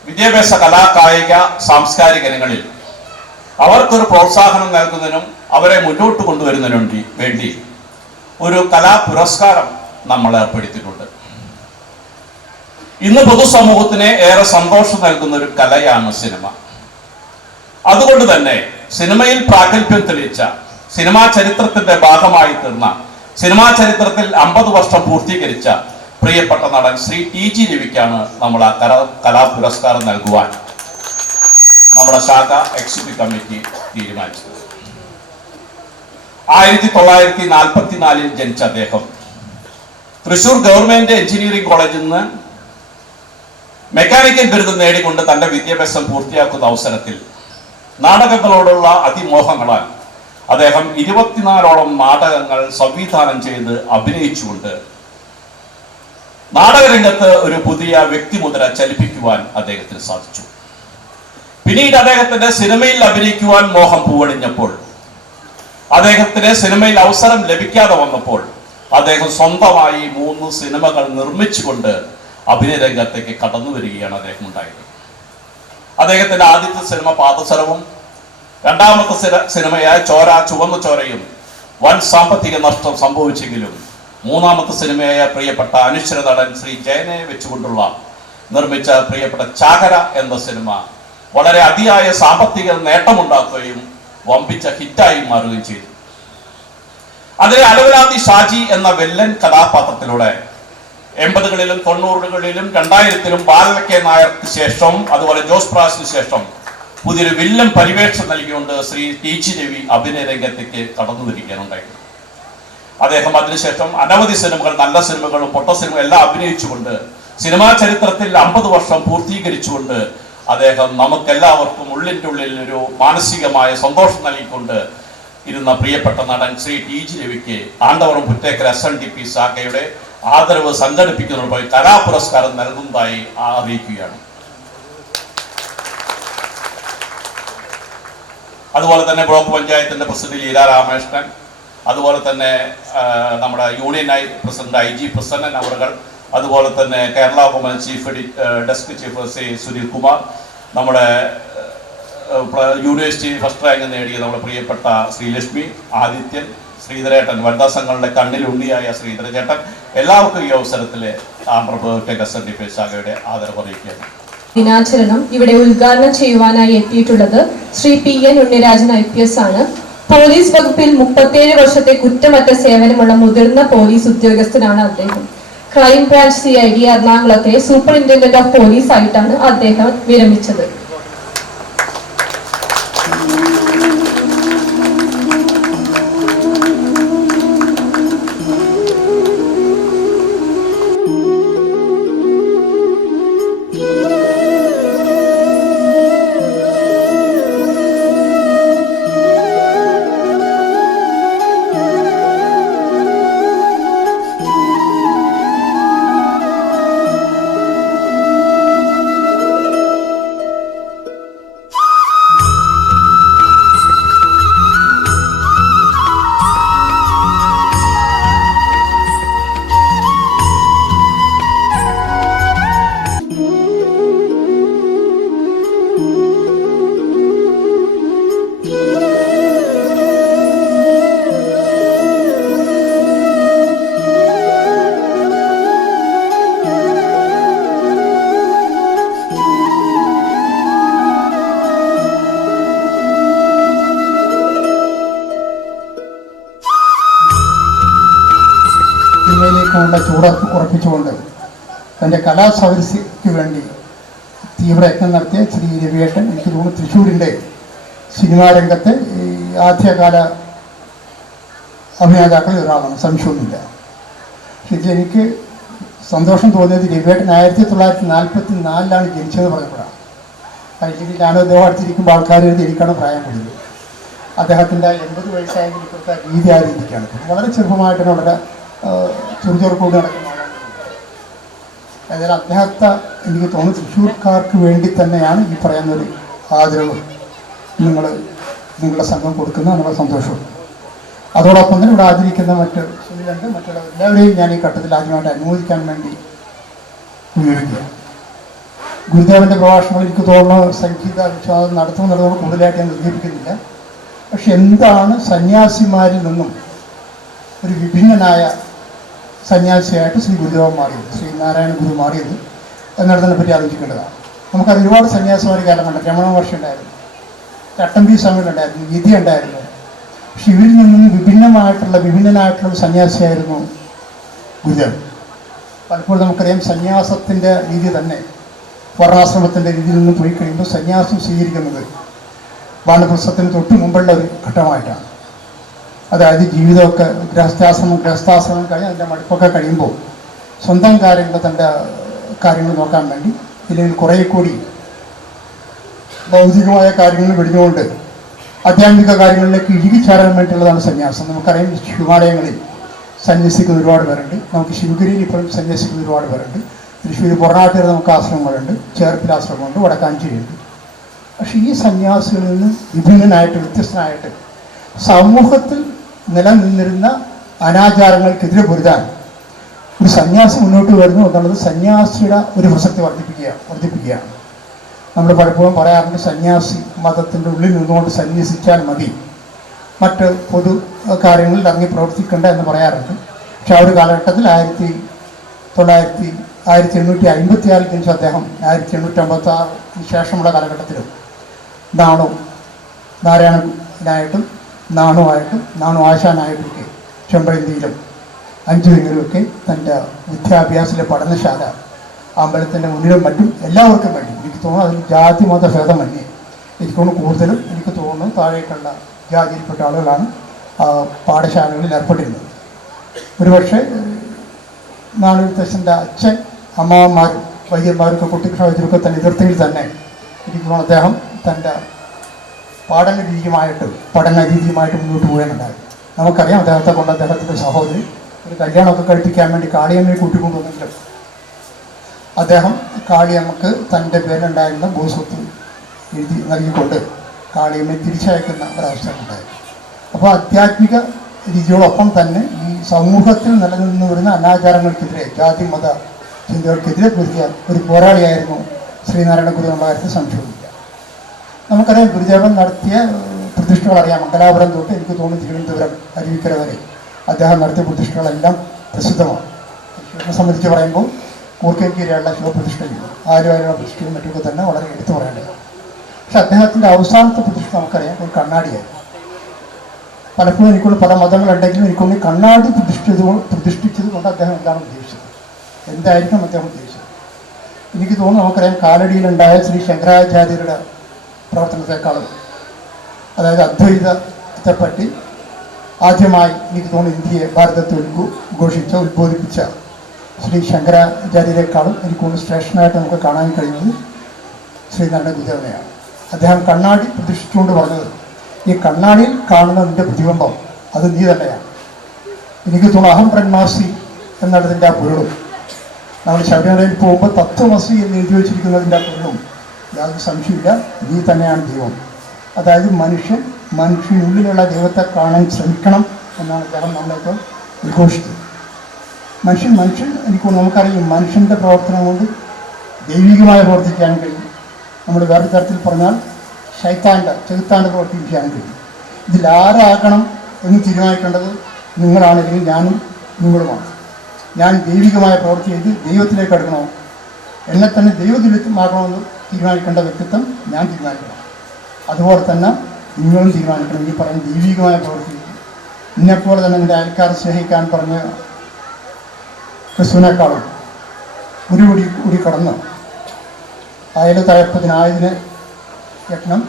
വിദ്യാഭ്യാസ, കലാ, കായിക, സാംസ്കാരിക ഇനങ്ങളിൽ അവർക്കൊരു പ്രോത്സാഹനം നൽകുന്നതിനും അവരെ മുന്നോട്ട് കൊണ്ടുവരുന്നതിനും വേണ്ടി ഒരു കലാ പുരസ്കാരം നമ്മൾ ഏർപ്പെടുത്തിയിട്ടുണ്ട്. ഇന്ന് പൊതുസമൂഹത്തിന് ഏറെ സന്തോഷം നൽകുന്ന ഒരു കലയാണ് സിനിമ. അതുകൊണ്ട് തന്നെ സിനിമയിൽ പ്രാഗൽഭ്യം തെളിയിച്ച, സിനിമാ ചരിത്രത്തിന്റെ ഭാഗമായി തീർന്ന, സിനിമാ ചരിത്രത്തിൽ 50 വർഷം പൂർത്തീകരിച്ച പ്രിയപ്പെട്ട നടൻ ശ്രീ TG രവിക്കാണ് നമ്മൾ ആ കലാ പുരസ്കാരം നൽകുവാൻ നമ്മുടെ ശാഖ എക്സിക്യൂട്ടീവ് കമ്മിറ്റി തീരുമാനിച്ചത്. 1944 ജനിച്ച അദ്ദേഹം തൃശൂർ ഗവൺമെന്റ് എഞ്ചിനീയറിംഗ് കോളേജിൽ നിന്ന് മെക്കാനിക്കൽ ബിരുദം നേടിക്കൊണ്ട് തന്റെ വിദ്യാഭ്യാസം പൂർത്തിയാക്കുന്ന അവസരത്തിൽ നാടകങ്ങളോടുള്ള അതിമോഹങ്ങളാൽ അദ്ദേഹം 24ഓളം നാടകങ്ങൾ സംവിധാനം ചെയ്ത് അഭിനയിച്ചുകൊണ്ട് നാടകരംഗത്ത് ഒരു പുതിയ വ്യക്തിമുദ്ര ചലിപ്പിക്കുവാൻ അദ്ദേഹത്തിന് സാധിച്ചു. പിന്നീട് അദ്ദേഹത്തിന്റെ സിനിമയിൽ അഭിനയിക്കുവാൻ മോഹം പൂവണിഞ്ഞപ്പോൾ, അദ്ദേഹത്തിന് സിനിമയിൽ അവസരം ലഭിക്കാതെ വന്നപ്പോൾ അദ്ദേഹം സ്വന്തമായി 3 സിനിമകൾ നിർമ്മിച്ചുകൊണ്ട് അഭിനയ രംഗത്തേക്ക് കടന്നു വരികയാണ് അദ്ദേഹം ഉണ്ടായത്. അദ്ദേഹത്തിന്റെ ആദ്യത്തെ സിനിമ പാദസരവും, രണ്ടാമത്തെ സിനിമയായ ചോര ചുവന്ന ചോരയും വൻ സാമ്പത്തിക നഷ്ടം സംഭവിച്ചെങ്കിലും മൂന്നാമത്തെ സിനിമയായ പ്രിയപ്പെട്ട അനശ്വര നടൻ ശ്രീ ജയനെ വെച്ചുകൊണ്ടുള്ള നിർമ്മിച്ച പ്രിയപ്പെട്ട ചാകര എന്ന സിനിമ വളരെ അതിയായ സാമ്പത്തിക നേട്ടമുണ്ടാക്കുകയും വമ്പിച്ച ഹിറ്റായി മാറുകയും ചെയ്തു. അതിലെ അലവലാതി ഷാജി എന്ന വില്ലൻ കഥാപാത്രത്തിലൂടെ 80കളിലും 90കളിലും 2000-ലും ബാലകെ നായർക്ക് ശേഷം അതുപോലെ ജോസ് പ്രാസിന് ശേഷം പുതിയൊരു വില്ലൻ പരിവേഷം നൽകിക്കൊണ്ട് ശ്രീ ടി.ജി. രവി അഭിനയ രംഗത്തേക്ക് കടന്നു വരികയാണുണ്ടായത്. അദ്ദേഹം അതിനുശേഷം അനവധി സിനിമകൾ, നല്ല സിനിമകളും പൊട്ട സിനിമ എല്ലാം അഭിനയിച്ചുകൊണ്ട് സിനിമാ ചരിത്രത്തിൽ 50 വർഷം പൂർത്തീകരിച്ചുകൊണ്ട് അദ്ദേഹം നമുക്കെല്ലാവർക്കും ഉള്ളിൻ്റെ ഉള്ളിൽ ഒരു മാനസികമായ സന്തോഷം നൽകിക്കൊണ്ട് ഇരുന്ന പ്രിയപ്പെട്ട നടൻ ശ്രീ ടി.ജി. രവിക്ക് ആണ്ടവറം പുറ്റേക്കര SNDP ശാഖയുടെ ആദരവ് സംഘടിപ്പിക്കുന്നതിനായി കലാപുരസ്കാരം നൽകുന്നതായി അറിയിക്കുകയാണ്. അതുപോലെ തന്നെ ബ്ലോക്ക് പഞ്ചായത്തിന്റെ പ്രസിഡന്റ് ലീല രാമകൃഷ്ണൻ, അതുപോലെ തന്നെ നമ്മുടെ യൂണിയൻ പ്രസിഡന്റ് IG പ്രസന്നൻ അവറുകൾ, അതുപോലെ തന്നെ Kerala woman desk chief Shri Sunil Kumar, നമ്മുടെ യൂണിവേഴ്സിറ്റി ഫസ്റ്റ് റാങ്ക് നേടിയ നമ്മുടെ പ്രിയപ്പെട്ട ശ്രീലക്ഷ്മി, ആദിത്യൻ, ശ്രീധരേട്ടൻ, വനിതാ സംഘങ്ങളുടെ കണ്ണിലുണ്ണിയായ ശ്രീധരചേട്ടൻ, എല്ലാവർക്കും ഈ അവസരത്തിൽ SNDP ശാഖയുടെ ആദരവ് അറിയിക്കുകയാണ്. ദിനാചരണം ഇവിടെ ഉദ്ഘാടനം ചെയ്യുവാനായി എത്തിയിട്ടുള്ളത് ശ്രീ PN ഉണ്ണിരാജൻ IPS ആണ്. പോലീസ് വകുപ്പിൽ 37 വർഷത്തെ കുറ്റമറ്റ സേവനമുള്ള മുതിർന്ന പോലീസ് ഉദ്യോഗസ്ഥനാണ് അദ്ദേഹം. ക്രൈം ബ്രാഞ്ച് CID എറണാകുളത്തെ സൂപ്പറിന്റൻഡന്റ് ഓഫ് പോലീസ് ആയിട്ടാണ് അദ്ദേഹം വിരമിച്ചത്. സിനിമയിലേക്കുള്ള ചൂടൊക്കെ കുറപ്പിച്ചുകൊണ്ട് തൻ്റെ കലാസൗരസ്യക്ക് വേണ്ടി തീവ്രയത്നം നടത്തിയ ശ്രീ രവിയേട്ടൻ, എനിക്ക് തോന്നുന്നു തൃശ്ശൂരിൻ്റെ സിനിമാ രംഗത്തെ ഈ ആദ്യകാല അഭിനേതാക്കളിൽ ഒരാളാണ്, സംശയമൊന്നുമില്ല. പക്ഷേ എനിക്ക് സന്തോഷം തോന്നിയത് രവിയേട്ടൻ 1944 ജനിച്ചതെന്ന് പറഞ്ഞപ്പോഴാണ്. അല്ലെങ്കിൽ ഞാൻ അദ്ദേഹം അടുത്തിരിക്കുമ്പോൾ ആൾക്കാർ എനിക്കാണ് പ്രായം കൂടുതൽ. അദ്ദേഹത്തിൻ്റെ 80 വയസ്സായെങ്കിൽ ഇപ്പോഴത്തെ രീതി ആ രീതിക്കാണ്. വളരെ ചെറുപ്പമായിട്ടാണ് വളരെ ചെറുചെറുക്കൂടി നടക്കുന്ന ആളാണ്. അതായത് അദ്ദേഹത്തെ എനിക്ക് തോന്നുന്നു തൃശ്ശൂർക്കാർക്ക് വേണ്ടി തന്നെയാണ് ഈ പറയുന്നൊരു ആദരവ് നിങ്ങളുടെ സംഘം കൊടുക്കുന്ന നമ്മുടെ സന്തോഷവും. അതോടൊപ്പം തന്നെ ഇവിടെ ആചരിക്കുന്ന സുനിലുണ്ട്, മറ്റുള്ള എല്ലാവരെയും ഞാൻ ഈ ഘട്ടത്തിൽ ആദ്യമായിട്ട് അനുമോദിക്കാൻ വേണ്ടി ഉപയോഗിക്കുക. ഗുരുദേവൻ്റെ പ്രഭാഷണങ്ങൾ എനിക്ക് തോന്നുന്നു സംഗീത വിശ്വാസം നടത്തുമെന്നുള്ളതുകൊണ്ട് കൂടുതലായിട്ട് ഞാൻ നിർദ്ദേശിക്കുന്നില്ല. പക്ഷെ എന്താണ് സന്യാസിമാരിൽ നിന്നും ഒരു വിഭിന്നനായ സന്യാസിയായിട്ട് ശ്രീ ഗുരുദേവൻ മാറിയത്, ശ്രീ നാരായണ ഗുരു മാറിയത് എന്നുള്ളതിനെ പറ്റി ആലോചിക്കേണ്ടതാണ്. നമുക്കത് ഒരുപാട് സന്യാസിമാർ കാലമുണ്ട്. രമണ മഹർഷി ഉണ്ടായിരുന്നു, ചട്ടമ്പി സ്വാമികൾ ഉണ്ടായിരുന്നു, വിധി ഉണ്ടായിരുന്നു. പക്ഷെ ഇവരിൽ നിന്നും വിഭിന്നനായിട്ടുള്ള സന്യാസിയായിരുന്നു ഗുരുദേവൻ. പലപ്പോഴും നമുക്കറിയാം സന്യാസത്തിൻ്റെ രീതി തന്നെ വർണ്ണാശ്രമത്തിൻ്റെ രീതിയിൽ നിന്ന് പോയി കഴിയുമ്പോൾ സന്യാസം സ്വീകരിക്കുന്നത് വാനപ്രസ്ഥത്തിന് തൊട്ട് മുമ്പുള്ള ഒരു ഘട്ടമായിട്ടാണ്. അതായത് ജീവിതമൊക്കെ ഗൃഹസ്ഥാശ്രമം കഴിഞ്ഞ് അതിൻ്റെ മടുപ്പൊക്കെ കഴിയുമ്പോൾ സ്വന്തം തൻ്റെ കാര്യങ്ങൾ നോക്കാൻ വേണ്ടി ഇല്ലെങ്കിൽ കുറേ കൂടി ഭൗതികമായ കാര്യങ്ങൾ വെടിഞ്ഞുകൊണ്ട് ആധ്യാത്മിക കാര്യങ്ങളിലേക്ക് ഇഴുകിച്ചേരാൻ വേണ്ടിയുള്ളതാണ് സന്യാസം. നമുക്കറിയാം ഹിമാലയങ്ങളിൽ സന്യസിക്കുന്ന ഒരുപാട് പേരുണ്ട്, നമുക്ക് ശിവഗിരിയിൽ ഇപ്പോഴും സന്യസിക്കുന്ന ഒരുപാട് പേരുണ്ട്, തൃശ്ശൂർ പുറനാട്ടിൽ നമുക്ക് ആശ്രമങ്ങളുണ്ട്, ചേർപ്പിൽ ആശ്രമമുണ്ട്, വടക്കാഞ്ചേരിയുണ്ട്. പക്ഷേ ഈ സന്യാസികളിൽ നിന്ന് വിഭിന്നനായിട്ട് വ്യത്യസ്തനായിട്ട് സമൂഹത്തിൽ നിലനിന്നിരുന്ന അനാചാരങ്ങൾക്കെതിരെ പൊരുതാൻ ഒരു സന്യാസി മുന്നോട്ട് വരുന്നു എന്നുള്ളത് സന്യാസിയുടെ ഒരു പ്രസക്തി വർദ്ധിപ്പിക്കുകയാണ്. നമ്മൾ പലപ്പോഴും പറയാറുണ്ട് സന്യാസി മതത്തിൻ്റെ ഉള്ളിൽ നിന്നുകൊണ്ട് സന്യസിച്ചാൽ മതി, മറ്റ് പൊതു കാര്യങ്ങളിൽ ഇറങ്ങി പ്രവർത്തിക്കേണ്ട എന്ന് പറയാറുണ്ട്. പക്ഷെ ആ ഒരു കാലഘട്ടത്തിൽ 1900 1856 ജനിച്ച അദ്ദേഹം 1856 ശേഷമുള്ള കാലഘട്ടത്തിലും നാരായണനായിട്ടും നാണുവായിട്ടും നാണു ആശാനായിട്ടുമൊക്കെ ചെമ്പഴന്തിയിലും അഞ്ചുവിങ്ങലുമൊക്കെ തൻ്റെ വിദ്യാഭ്യാസത്തിലെ പഠനശാല അമ്പലത്തിൻ്റെ മുന്നിലും മറ്റും എല്ലാവർക്കും വേണ്ടി എനിക്ക് തോന്നുന്നു അതിൽ ജാതി മത ഭേദമന്യേ എനിക്ക് തോന്നുന്നു കൂടുതലും എനിക്ക് തോന്നുന്നു താഴേക്കുള്ള ജാതിയിൽപ്പെട്ട ആളുകളാണ് പാഠശാലകളിൽ ഏർപ്പെട്ടിരുന്നത്. ഒരുപക്ഷെ നാണുത്തച്ഛൻ്റെ അച്ഛൻ അമ്മാവന്മാരും വൈദ്യന്മാരൊക്കെ കുട്ടികൃഷ്ണ വൈദ്യരൊക്കെ തന്നെ എതിർത്തെങ്കിൽ തന്നെ എനിക്ക് തോന്നുന്നു അദ്ദേഹം തൻ്റെ പഠന രീതിയുമായിട്ട് മുന്നോട്ട് പോകാനുണ്ടായി. നമുക്കറിയാം അദ്ദേഹത്തെ കൊണ്ട് അദ്ദേഹത്തിൻ്റെ സഹോദരി ഒരു കല്യാണമൊക്കെ കഴിപ്പിക്കാൻ വേണ്ടി കാളിയമ്മയെ കൂട്ടിക്കൊണ്ടുവന്നെങ്കിലും അദ്ദേഹം കാളിയമ്മക്ക് തൻ്റെ പേരിലുണ്ടായിരുന്ന ഭൂസ്വത്ത് എഴുതി നൽകിക്കൊണ്ട് കാളിയമ്മയെ തിരിച്ചയക്കുന്ന ഒരവസ്ഥ ഉണ്ടായി. അപ്പോൾ ആധ്യാത്മിക രീതിയോടൊപ്പം തന്നെ ഈ സമൂഹത്തിൽ നിലനിന്ന് വരുന്ന അനാചാരങ്ങൾക്കെതിരെ ജാതി മത ചിന്തകൾക്കെതിരെ ഒരു പോരാളിയായിരുന്നു ശ്രീനാരായണ ഗുരു എന്നുള്ള കാര്യത്തിൽ സംശയമില്ല. നമുക്കറിയാം ഗുരുദേവൻ നടത്തിയ പ്രതിഷ്ഠകളറിയാം. മംഗലാപുരം തൊട്ട് എനിക്ക് തോന്നുന്നു തിരുവനന്തപുരം അരുവിക്കര വരെ അദ്ദേഹം നടത്തിയ പ്രതിഷ്ഠകളെല്ലാം പ്രസിദ്ധമാണ്. ശിവനെ സംബന്ധിച്ച് പറയുമ്പോൾ കൂർക്കൻകീരയുള്ള ശിവപ്രതിഷ്ഠയും ആലുവായുള്ള പ്രതിഷ്ഠയും മറ്റൊക്കെ തന്നെ വളരെ എടുത്തു പറയേണ്ടതാണ്. പക്ഷെ അദ്ദേഹത്തിൻ്റെ അവസാനത്തെ പ്രതിഷ്ഠ നമുക്കറിയാം ഒരു കണ്ണാടിയായിരുന്നു. പലപ്പോഴും എനിക്കൊണ്ട് പല മതങ്ങളുണ്ടെങ്കിലും എനിക്കൊണ്ട് കണ്ണാടി പ്രതിഷ്ഠിച്ചത് കൊണ്ട് അദ്ദേഹം എന്താണ് ഉദ്ദേശിച്ചത്, എന്തായിരിക്കും അദ്ദേഹം ഉദ്ദേശിച്ചത്? എനിക്ക് തോന്നുന്നു നമുക്കറിയാം കാലടിയിലുണ്ടായ ശ്രീ ശങ്കരാചാര്യരുടെ പ്രവർത്തനത്തെക്കാളും, അതായത് അദ്വൈതത്തെപ്പറ്റി ആദ്യമായി എനിക്ക് തോന്നുന്നു ഇന്ത്യയെ ഭാരതത്തിൽ ഉദ്ബോധിപ്പിച്ച ശ്രീ ശങ്കരാചാര്യരെക്കാളും എനിക്ക് തോന്നുന്നു ശ്രേഷ്ഠനായിട്ട് നമുക്ക് കാണാൻ കഴിയുന്നത് ശ്രീനാരായണ ഗുരുദേവനെയാണ്. അദ്ദേഹം കണ്ണാടി പ്രതിഷ്ഠിച്ചുകൊണ്ട് പറഞ്ഞത്, ഈ കണ്ണാടിയിൽ കാണുന്നതിൻ്റെ പ്രതിബിംബം അത് നീ തന്നെയാണ്. എനിക്ക് തോന്നുന്നു അഹം ബ്രഹ്മാസി എന്നുള്ളതിൻ്റെ ആ പൊരുളും നമ്മൾ ശബരിമലയിൽ പോകുമ്പോൾ തത്വമസി എന്ന് എഴുതി വെച്ചിരിക്കുന്നതിൻ്റെ ആ പൊരുളും യാതൊരു സംശയമില്ല, നീ തന്നെയാണ് ദൈവം. അതായത് മനുഷ്യനുള്ളിലുള്ള ദൈവത്തെ കാണാൻ ശ്രമിക്കണം എന്നാണ് അദ്ദേഹം നമ്മളൊക്കെ ഉദ്ഘോഷിച്ചത്. മനുഷ്യൻ എനിക്ക് നമുക്കറിയാം മനുഷ്യൻ്റെ പ്രവർത്തനം കൊണ്ട് ദൈവികമായി പ്രവർത്തിക്കാൻ കഴിയും. നമ്മൾ വേറെ തരത്തിൽ പറഞ്ഞാൽ ചെകുത്താൻ്റെ പ്രവർത്തിക്കാൻ കഴിയും. ഇതിലാരാകണം എന്ന് തീരുമാനിക്കേണ്ടത് നിങ്ങളാണെങ്കിൽ ഞാനും നിങ്ങളുമാണ്. ഞാൻ ദൈവികമായ പ്രവൃത്തി ചെയ്ത് ദൈവത്തിലേക്ക് അടുക്കണോ, എന്നെ തന്നെ ദൈവത്തിലേക്കുമാകണമെന്ന് തീരുമാനിക്കേണ്ട വ്യക്തിത്വം ഞാൻ തീരുമാനിക്കണം. അതുപോലെ തന്നെ നിങ്ങളും തീരുമാനിക്കണം. ഈ പറഞ്ഞ ദൈവികമായ പ്രവൃത്തി ഇന്നെപ്പോലെ തന്നെ എൻ്റെ അയൽക്കാരെ സ്നേഹിക്കാൻ പറഞ്ഞ ക്രിസ്തുവിനേക്കാളും ഒരു കൂടി കടന്ന് അയൽ തഴപ്പതിനായതിന് യജ്ഞം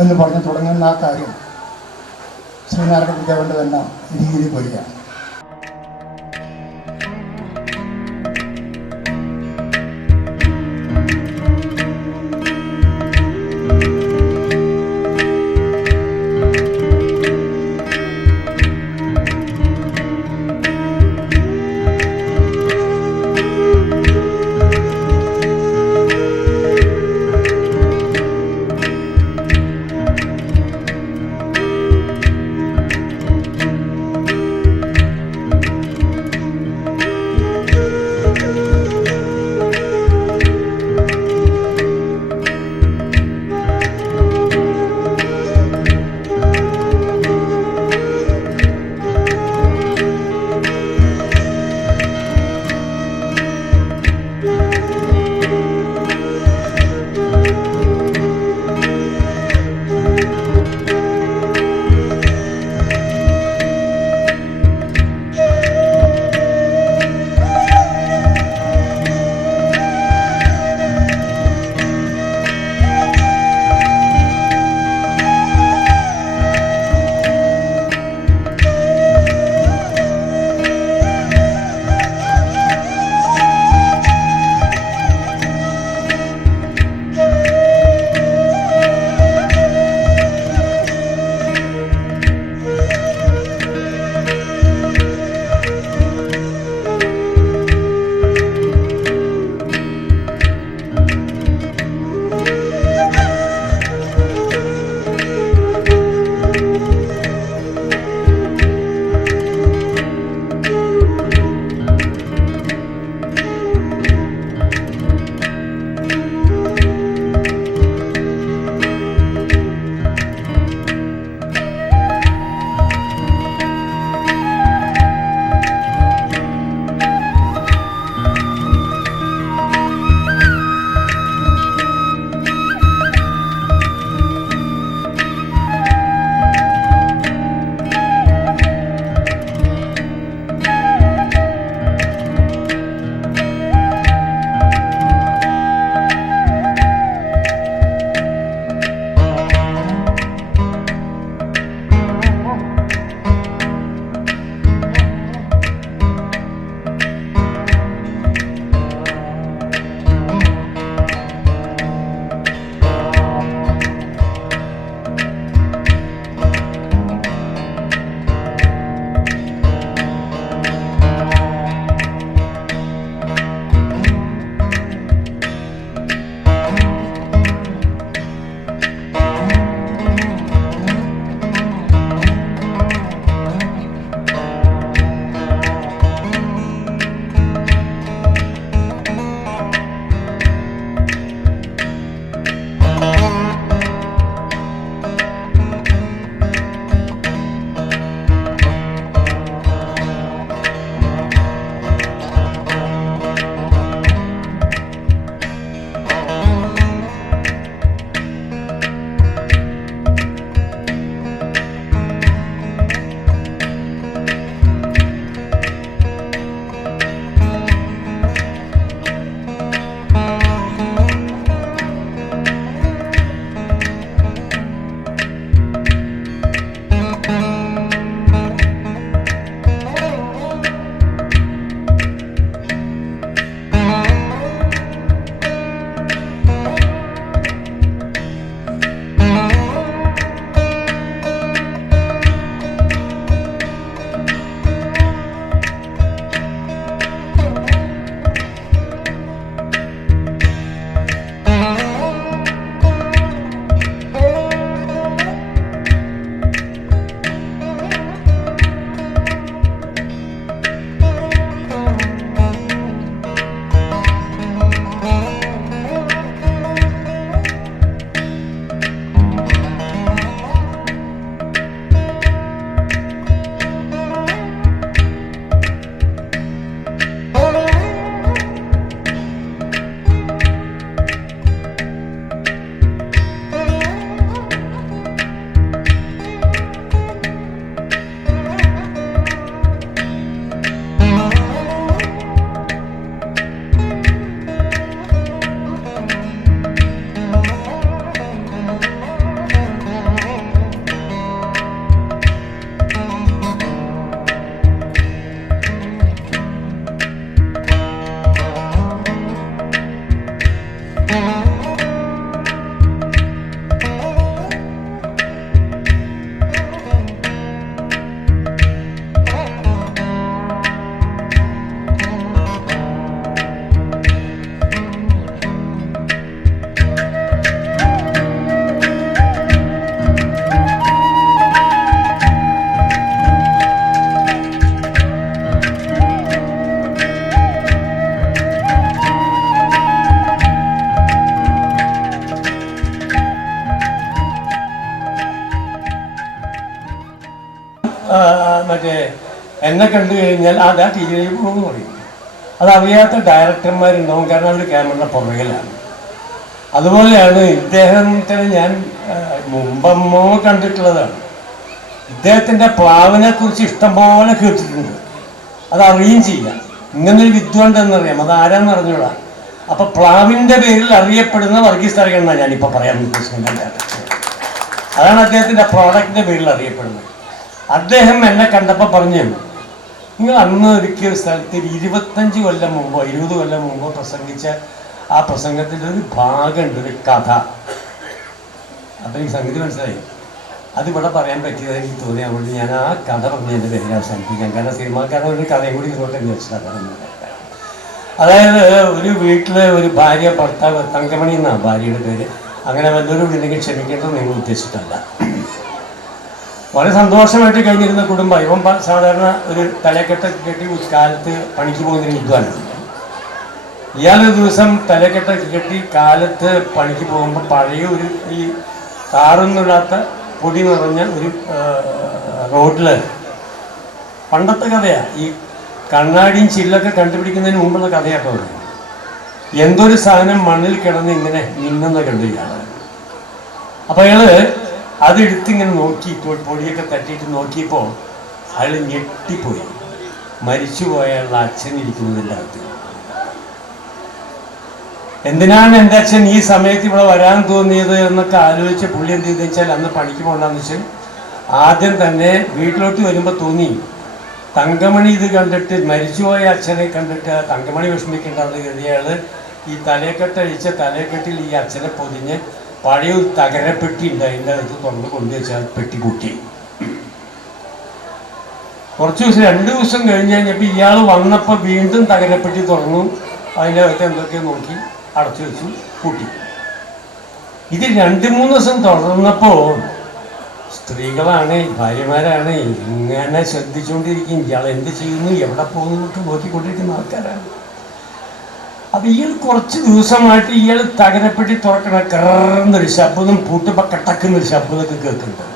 എന്ന് പറഞ്ഞ് തുടങ്ങുന്ന ആ കാര്യം ശ്രീനാരായണ ഗുരുദേവൻ്റെ തന്നെ രീതിയിൽ വരികയാണ്. എന്നെ കണ്ടു കഴിഞ്ഞാൽ ആ ടീച്ചറിലേക്ക് പോകുമെന്ന് പറയും. അതറിയാത്ത ഡയറക്ടർമാരുണ്ടാവും, കാരണം അവർ ക്യാമറയുടെ പുറകിലാണ്. അതുപോലെയാണ് ഇദ്ദേഹത്തിന് ഞാൻ മുമ്പമ്മോ കണ്ടിട്ടുള്ളതാണ്. ഇദ്ദേഹത്തിൻ്റെ പ്ലാവിനെ കുറിച്ച് ഇഷ്ടംപോലെ കേട്ടിട്ടുണ്ട്, അത് അറിയുകയും ചെയ്യാം. ഇങ്ങനൊരു വിദ്വാണ്ടെന്നറിയാം, അത് ആരാന്ന് അറിഞ്ഞൂടാ. അപ്പൊ പ്ലാവിൻ്റെ പേരിൽ അറിയപ്പെടുന്ന വർഗീസ് തരകൻ എന്നാണ് ഞാനിപ്പോൾ പറയാൻ ഉദ്ദേശിക്കുന്നത്. അതാണ് അദ്ദേഹത്തിൻ്റെ പ്രോഡക്റ്റിൻ്റെ പേരിൽ അറിയപ്പെടുന്നത്. അദ്ദേഹം എന്നെ കണ്ടപ്പോൾ പറഞ്ഞു, നിങ്ങൾ അന്ന് ഒരുക്കിയ ഒരു സ്ഥലത്ത് 25 കൊല്ലം മുമ്പോ 20 കൊല്ലം മുമ്പോ പ്രസംഗിച്ച ആ പ്രസംഗത്തിൻ്റെ ഒരു ഭാഗമുണ്ട്, ഒരു കഥ. അപ്പം ഈ സംഗതി മനസ്സിലായി. അതിവിടെ പറയാൻ പറ്റിയത് എനിക്ക് തോന്നി. അതുകൊണ്ട് ഞാൻ ആ കഥ പറഞ്ഞ് എൻ്റെ പേരിൽ അവസാനിപ്പിക്കാം. കാരണം സിനിമാക്കാരൻ ഒരു കഥയും കൂടി ഇങ്ങോട്ട് വെച്ചാൽ, അതായത് ഒരു വീട്ടിലെ ഒരു ഭാര്യ ഭർത്താവ്, തങ്കമണി എന്നാണ് ഭാര്യയുടെ പേര്, അങ്ങനെ വല്ലവരും ഇല്ലെങ്കിൽ ക്ഷമിക്കേണ്ടത് നിങ്ങൾ ഉദ്ദേശിച്ചിട്ടല്ല. വളരെ സന്തോഷമായിട്ട് കഴിഞ്ഞിരുന്ന കുടുംബം. ഇവൻ സാധാരണ ഒരു തലക്കെട്ട് കെട്ടി കാലത്ത് പണിക്ക് പോകുന്നൊരു വിദ്വാനാണ്. ഇയാളൊരു ദിവസം തലക്കെട്ട് കെട്ടി കാലത്ത് പണിക്ക് പോകുമ്പോൾ പഴയ ഒരു ഈ താറൊന്നുമില്ലാത്ത പൊടി നിറഞ്ഞ ഒരു റോഡില്, പണ്ടത്തെ കഥയാണ്, ഈ കണ്ണാടിയും ചില്ലൊക്കെ കണ്ടുപിടിക്കുന്നതിന് മുമ്പുള്ള കഥയാട്ടോ അത്. എന്തൊരു സാധനം മണ്ണിൽ കിടന്ന് ഇങ്ങനെ മിന്നുന്ന കണ്ടു ഇയാള്. അപ്പൊ അയാള് അതെടുത്തിങ്ങനെ നോക്കി, പൊടിയൊക്കെ തട്ടിയിട്ട് നോക്കിയപ്പോൾ അയാൾ ഞെട്ടിപ്പോയി. മരിച്ചുപോയുള്ള അച്ഛൻ ഇരിക്കുന്നതിൻ്റെ അകത്ത്. എന്തിനാണ് എൻ്റെ അച്ഛൻ ഈ സമയത്ത് ഇവിടെ വരാൻ തോന്നിയത് എന്നൊക്കെ ആലോചിച്ച് പുള്ളി എന്ത് ചെയ്തെന്ന് വെച്ചാൽ, അന്ന് പണിക്ക് പോകണ്ടെന്ന് വെച്ചാൽ ആദ്യം തന്നെ വീട്ടിലോട്ട് വരുമ്പോൾ തോന്നി, തങ്കമണി ഇത് കണ്ടിട്ട്, മരിച്ചുപോയ അച്ഛനെ കണ്ടിട്ട് തങ്കമണി വിഷമിക്കേണ്ടത് കരുതിയാള് ഈ തലക്കെട്ടഴിച്ച തലക്കെട്ടിൽ ഈ അച്ഛനെ പൊതിഞ്ഞ് പഴയ ഒരു തകരപ്പെട്ടി ഉണ്ട്, അതിൻ്റെ അകത്ത് തുറന്ന് കൊണ്ടുവച്ചാൽ പെട്ടി കൂട്ടി. കുറച്ച് ദിവസം 2 ദിവസം കഴിഞ്ഞ് കഴിഞ്ഞപ്പോൾ ഇയാൾ വന്നപ്പോൾ വീണ്ടും തകരപ്പെട്ടി തുറന്നു, അതിൻ്റെ അകത്ത് എന്തൊക്കെയോ നോക്കി അടച്ചു വെച്ചു, കൂട്ടി. ഇത് 2-3 ദിവസം തുടർന്നപ്പോൾ സ്ത്രീകളാണ്, ഭാര്യമാരാണ്, ഇങ്ങനെ ശ്രദ്ധിച്ചുകൊണ്ടിരിക്കും ഇയാൾ എന്ത് ചെയ്യുന്നു, എവിടെ പോകുന്നു നോക്കിക്കൊണ്ടിരിക്കുന്ന ആൾക്കാരാണ്. അപ്പൊ ഇയാൾ കുറച്ച് ദിവസമായിട്ട് ഇയാൾ തകരപ്പെട്ടി തുറക്കണ കറന്നൊരു ശബ്ദം, പൂട്ടുമ്പോൾ കട്ടക്കുന്നൊരു ശബ്ദമൊക്കെ കേൾക്കുന്നുണ്ട്.